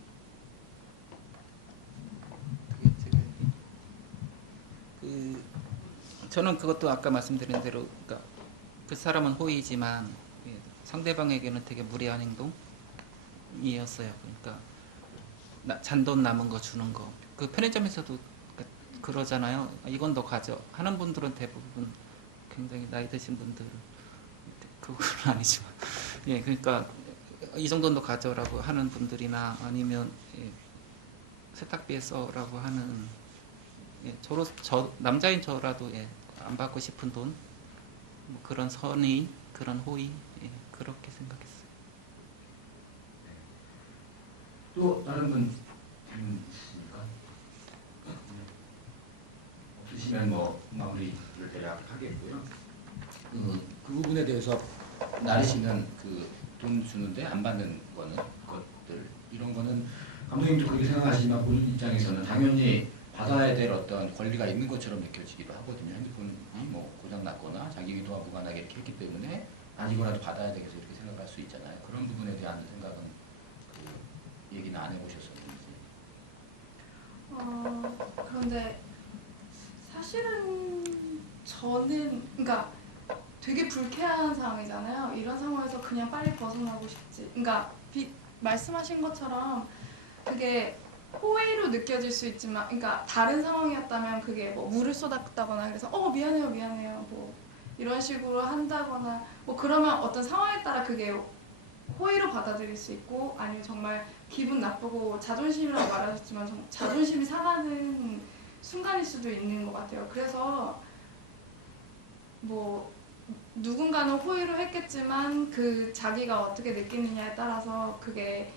저는 그것도 아까 말씀드린 대로 그러니까 그 사람은 호의지만 상대방에게는 되게 무례한 행동이었어요. 그러니까 잔돈 남은 거 주는 거. 그 편의점에서도 그러잖아요. 이건 너 가져. 하는 분들은 대부분 굉장히 나이 드신 분들 그건 아니지만 예 그러니까 이 정도는 너 가져라고 하는 분들이나 아니면 세탁비에 써라고 하는 저 남자인 저라도 안 받고 싶은 돈 뭐 그런 선의 그런 호의 그렇게 생각했어요. 또 다른 분 질문 있으십니까? 없으시면 뭐 마무리를 대략 하겠고요. 그 부분에 대해서 나르시는 그 돈 주는데 안 받는 거는 것들 이런 거는 감독님도 그렇게 생각하시지만 본인 입장에서는 당연히 받아야 될 어떤 권리가 있는 것처럼 느껴지기도 하거든요. 핸드폰이 뭐 고장 났거나 자기 의도와 무관하게 이렇게 했기 때문에 아니고라도 받아야 되겠어 이렇게 생각할 수 있잖아요. 그런 부분에 대한 생각은 그 얘기는 안 해보셨었는지. 그런데 사실은 저는 그러니까 되게 불쾌한 상황이잖아요. 이런 상황에서 그냥 빨리 벗어나고 싶지. 그러니까 말씀하신 것처럼 그게 호의로 느껴질 수 있지만, 그러니까 다른 상황이었다면 그게 뭐 물을 쏟았다거나 그래서 미안해요 뭐 이런 식으로 한다거나 뭐 그러면 어떤 상황에 따라 그게 호의로 받아들일 수 있고 아니면 정말 기분 나쁘고 자존심이라고 말하셨지만 자존심이 상하는 순간일 수도 있는 것 같아요. 그래서 뭐 누군가는 호의로 했겠지만 그 자기가 어떻게 느끼느냐에 따라서 그게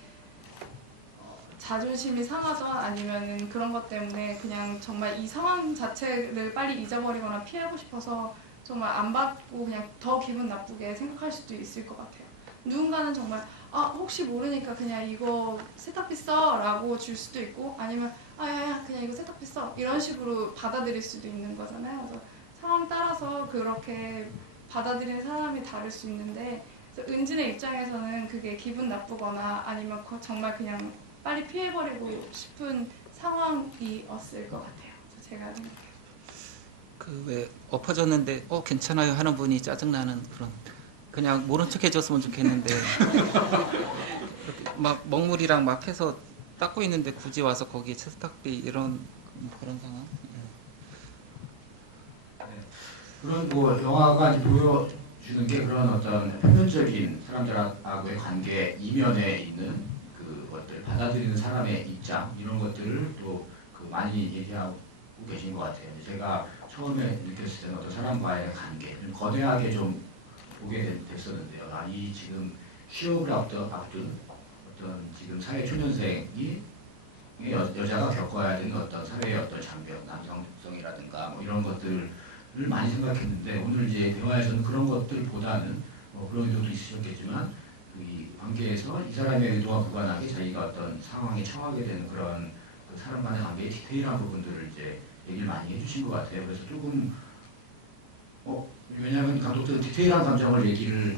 자존심이 상하든 아니면은 그런 것 때문에 그냥 정말 이 상황 자체를 빨리 잊어버리거나 피하고 싶어서 정말 안 받고 그냥 더 기분 나쁘게 생각할 수도 있을 것 같아요. 누군가는 정말 혹시 모르니까 그냥 이거 세탁비 써 라고 줄 수도 있고 아니면 야야 그냥 이거 세탁비 써 이런 식으로 받아들일 수도 있는 거잖아요. 그래서 상황 따라서 그렇게 받아들이는 사람이 다를 수 있는데 은진의 입장에서는 그게 기분 나쁘거나 아니면 정말 그냥 빨리 피해버리고 싶은 상황이었을 것 같아요. 제가 생각해요. 그 왜 엎어졌는데 괜찮아요 하는 분이 짜증나는 그런 그냥 모른 척 해줬으면 좋겠는데 막 먹물이랑 막 해서 닦고 있는데 굳이 와서 거기에 세탁비 이런 그런 상황. 그런 뭐 영화가 이제 보여주는 게 그런 어떤 표면적인 사람들하고의 관계 이면에 있는 그 것들 받아들이는 사람의 입장 이런 것들을 또 그 많이 얘기하고 계신 것 같아요. 제가 처음에 느꼈을 때는 어떤 사람과의 관계 좀 거대하게 좀 보게 됐었는데요. 이 지금 취업을 앞둔 어떤 지금 사회 초년생이 여자가 겪어야 되는 어떤 사회의 어떤 장벽, 남성성이라든가 뭐 이런 것들을 많이 생각했는데 오늘 이제 대화에서는 그런 것들보다는 그런 의도도 있으셨겠지만 이 관계에서 이 사람의 의도와 무관하게 자기가 어떤 상황에 처하게 되는 그런 그 사람 간의 관계의 디테일한 부분들을 이제 얘기를 많이 해주신 것 같아요. 그래서 조금 왜냐하면 감독들은 디테일한 감정을 얘기를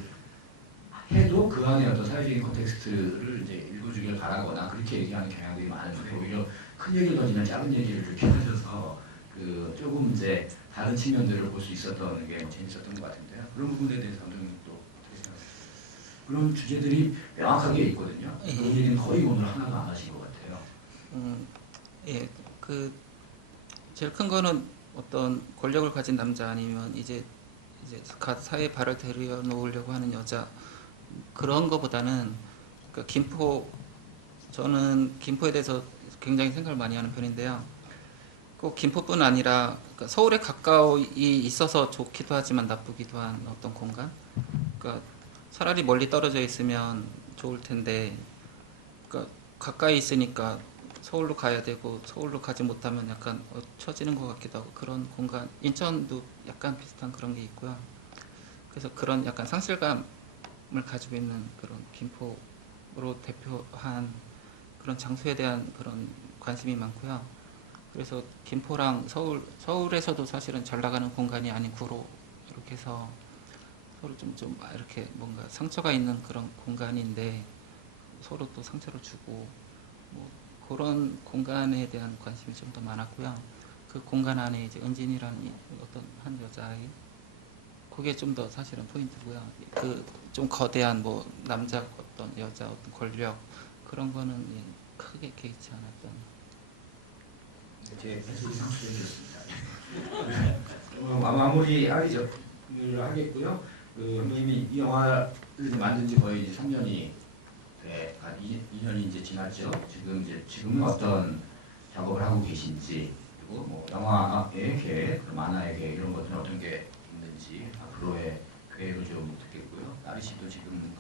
해도 그 안에 어떤 사회적인 컨텍스트를 이제 읽어주길 바라거나 그렇게 얘기하는 경향들이 많은데 오히려 큰 얘기를 던지면 작은 얘기를 이렇게 하셔서 그 조금 이제 다른 측면들을 볼 수 있었던 게 재밌었던 것 같은데요. 그런 부분에 대해서 감독님 또 어떻게 생각하세요? 그런 주제들이 명확하게 있거든요. 그런 얘기는 거의 오늘 하나도 안 하신 것 같아요. 예, 그 제일 큰 거는 어떤 권력을 가진 남자 아니면 이제 사회에 발을 들여놓으려고 하는 여자 그런 거보다는 그러니까 저는 김포에 대해서 굉장히 생각을 많이 하는 편인데요. 꼭 김포뿐 아니라 그러니까 서울에 가까이 있어서 좋기도 하지만 나쁘기도 한 어떤 공간. 그러니까 차라리 멀리 떨어져 있으면 좋을 텐데, 그러니까 가까이 있으니까 서울로 가야 되고 서울로 가지 못하면 약간 처지는 것 같기도 하고 그런 공간. 인천도 약간 비슷한 그런 게 있고요. 그래서 그런 약간 상실감을 가지고 있는 그런 김포로 대표한 그런 장소에 대한 그런 관심이 많고요. 그래서 김포랑 서울에서도 사실은 잘 나가는 공간이 아닌 구로 이렇게 해서 서로 좀 이렇게 뭔가 상처가 있는 그런 공간인데 서로 또 상처를 주고 뭐 그런 공간에 대한 관심이 좀 더 많았고요. 그 공간 안에 이제 은진이라는 어떤 한 여자아이, 그게 좀 더 사실은 포인트고요. 그 좀 거대한 뭐 남자 어떤 여자 어떤 권력 그런 거는 예, 크게 개의치 않았던. 제 해석이 상수적이었습니다. 마무리를 하겠고요. 감독님이 이 영화를 만든 지 거의 이제 3년이 돼, 2년이 이제 지났죠. 지금은 어떤 작업을 하고 계신지, 그리고 뭐 영화의 계획, 만화의 계획 이런 것들은 어떤 게 있는지 앞으로의 계획을 좀 듣겠고요. 나리 씨도 지금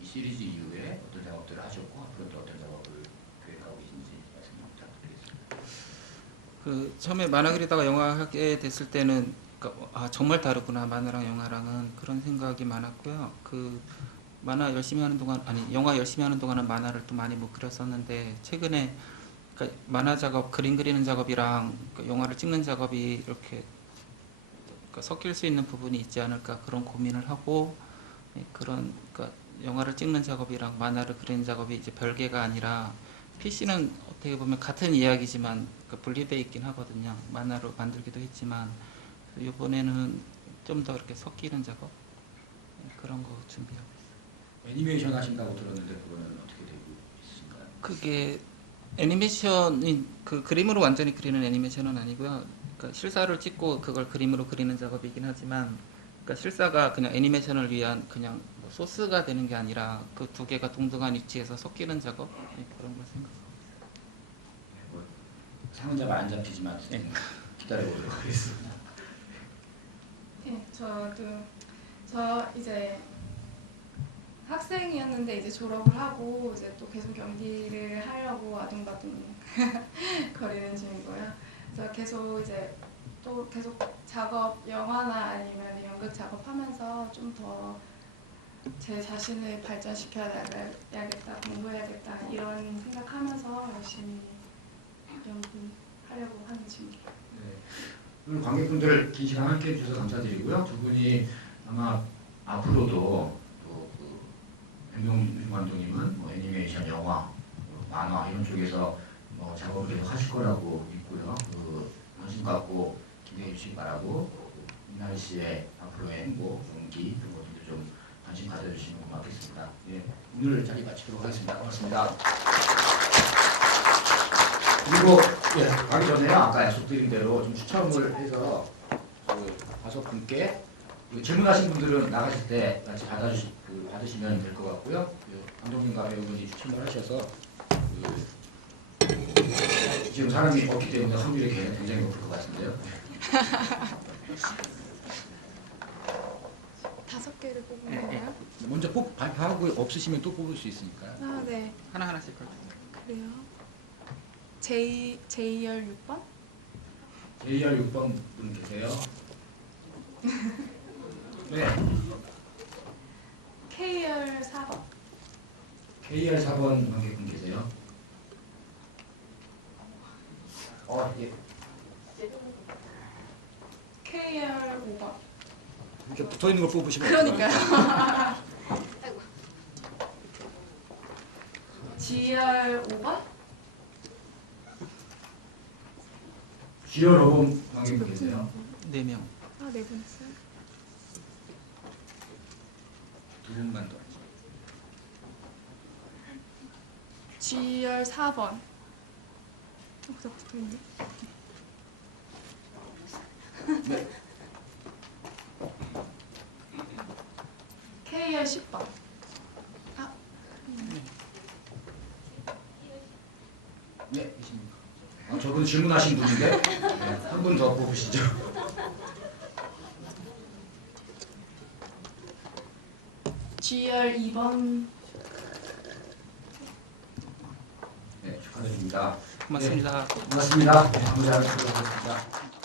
이 시리즈 이후에 어떤 작업들을 하셨고 앞으로 또 어떤 작업을 계획하고 계신지 말씀 부탁드리겠습니다. 그 처음에 만화 그리다가 영화 하게 됐을 때는 그러니까 정말 다르구나 만화랑 영화랑은 그런 생각이 많았고요. 그 만화 열심히 하는 동안 영화 열심히 하는 동안은 만화를 또 많이 못 그렸었는데 최근에 그러니까 만화 작업 그림 그리는 작업이랑 영화를 찍는 작업이 이렇게 그러니까 섞일 수 있는 부분이 있지 않을까 그런 고민을 하고 그런 그러니까 영화를 찍는 작업이랑 만화를 그리는 작업이 이제 별개가 아니라 PC는 어떻게 보면 같은 이야기지만 분리되어 있긴 하거든요. 만화로 만들기도 했지만 이번에는 좀 더 이렇게 섞이는 작업 그런 거 준비하고 있어요. 애니메이션 하신다고 들었는데 그거는 어떻게 되고 있으신가요? 그게 애니메이션이 그 그림으로 완전히 그리는 애니메이션은 아니고요. 그러니까 실사를 찍고 그걸 그림으로 그리는 작업이긴 하지만 그러니까 실사가 그냥 애니메이션을 위한 그냥 뭐 소스가 되는 게 아니라 그 두 개가 동등한 위치에서 섞이는 작업 그런 걸 생각합니다. 뭐 상은 잡아 안 잡히지만 기다려보도록 하겠습니다. 네, 저 이제 학생이었는데 이제 졸업을 하고 이제 또 계속 연기를 하려고 아둥바둥 거리는 중이고요. 그래서 계속 이제 또 계속 작업 영화나 아니면 연극 작업하면서 좀 더 제 자신을 발전시켜야겠다, 공부해야겠다 이런 생각하면서 열심히 연기하려고 하는 중입니다. 네. 오늘 관객분들 긴 시간 함께 해주셔서 감사드리고요. 두 분이 아마 앞으로도 변경준 감독님은 뭐 애니메이션, 영화, 만화 이런 쪽에서 뭐 작업을 계속 하실 거라고 믿고요. 관심 갖고 기대해 주시기 바라고 이나리 씨의 앞으로의 행복, 연기 이런 것들도 좀 관심 가져주시면 고맙겠습니다. 예, 오늘 자리 마치도록 하겠습니다. 고맙습니다. 그리고 예, 가기 전에요. 아까 약속드린 대로 좀 추첨을 해서 5분께 질문하신 분들은 나가실 때 같이 받으시면 될 것 같고요. 감독님과 배우분이 추첨을 하셔서 지금 사람이 없기 때문에 확률이 굉장히 높을 것 같은데요. 5개를 뽑는 건가요? 먼저 발표하고 없으시면 또 뽑을 수 있으니까요. 아, 네. 하나하나씩 걸요. 그래요. JR 6번? JR 6번 분 계세요? 네. KR 4번. KR 4번 관객분 계세요? 예. KR 5번. 이렇게 붙어 있는 걸 뽑으시면 그러니까요. GR 5번? GR 5번 관객분 계세요? 4명. 아, 4분 했어요? 2분만 더. GR 4번. 다 붙어있네. 네. KR 10번. 네, 계십니까? 저분 질문하신 분인데 한 분 더 뽑으시죠. GR G열 2번. 네, 축하드립니다. 고맙습니다. 고맙습니다. 네, 아무 잘 들어보겠습니다.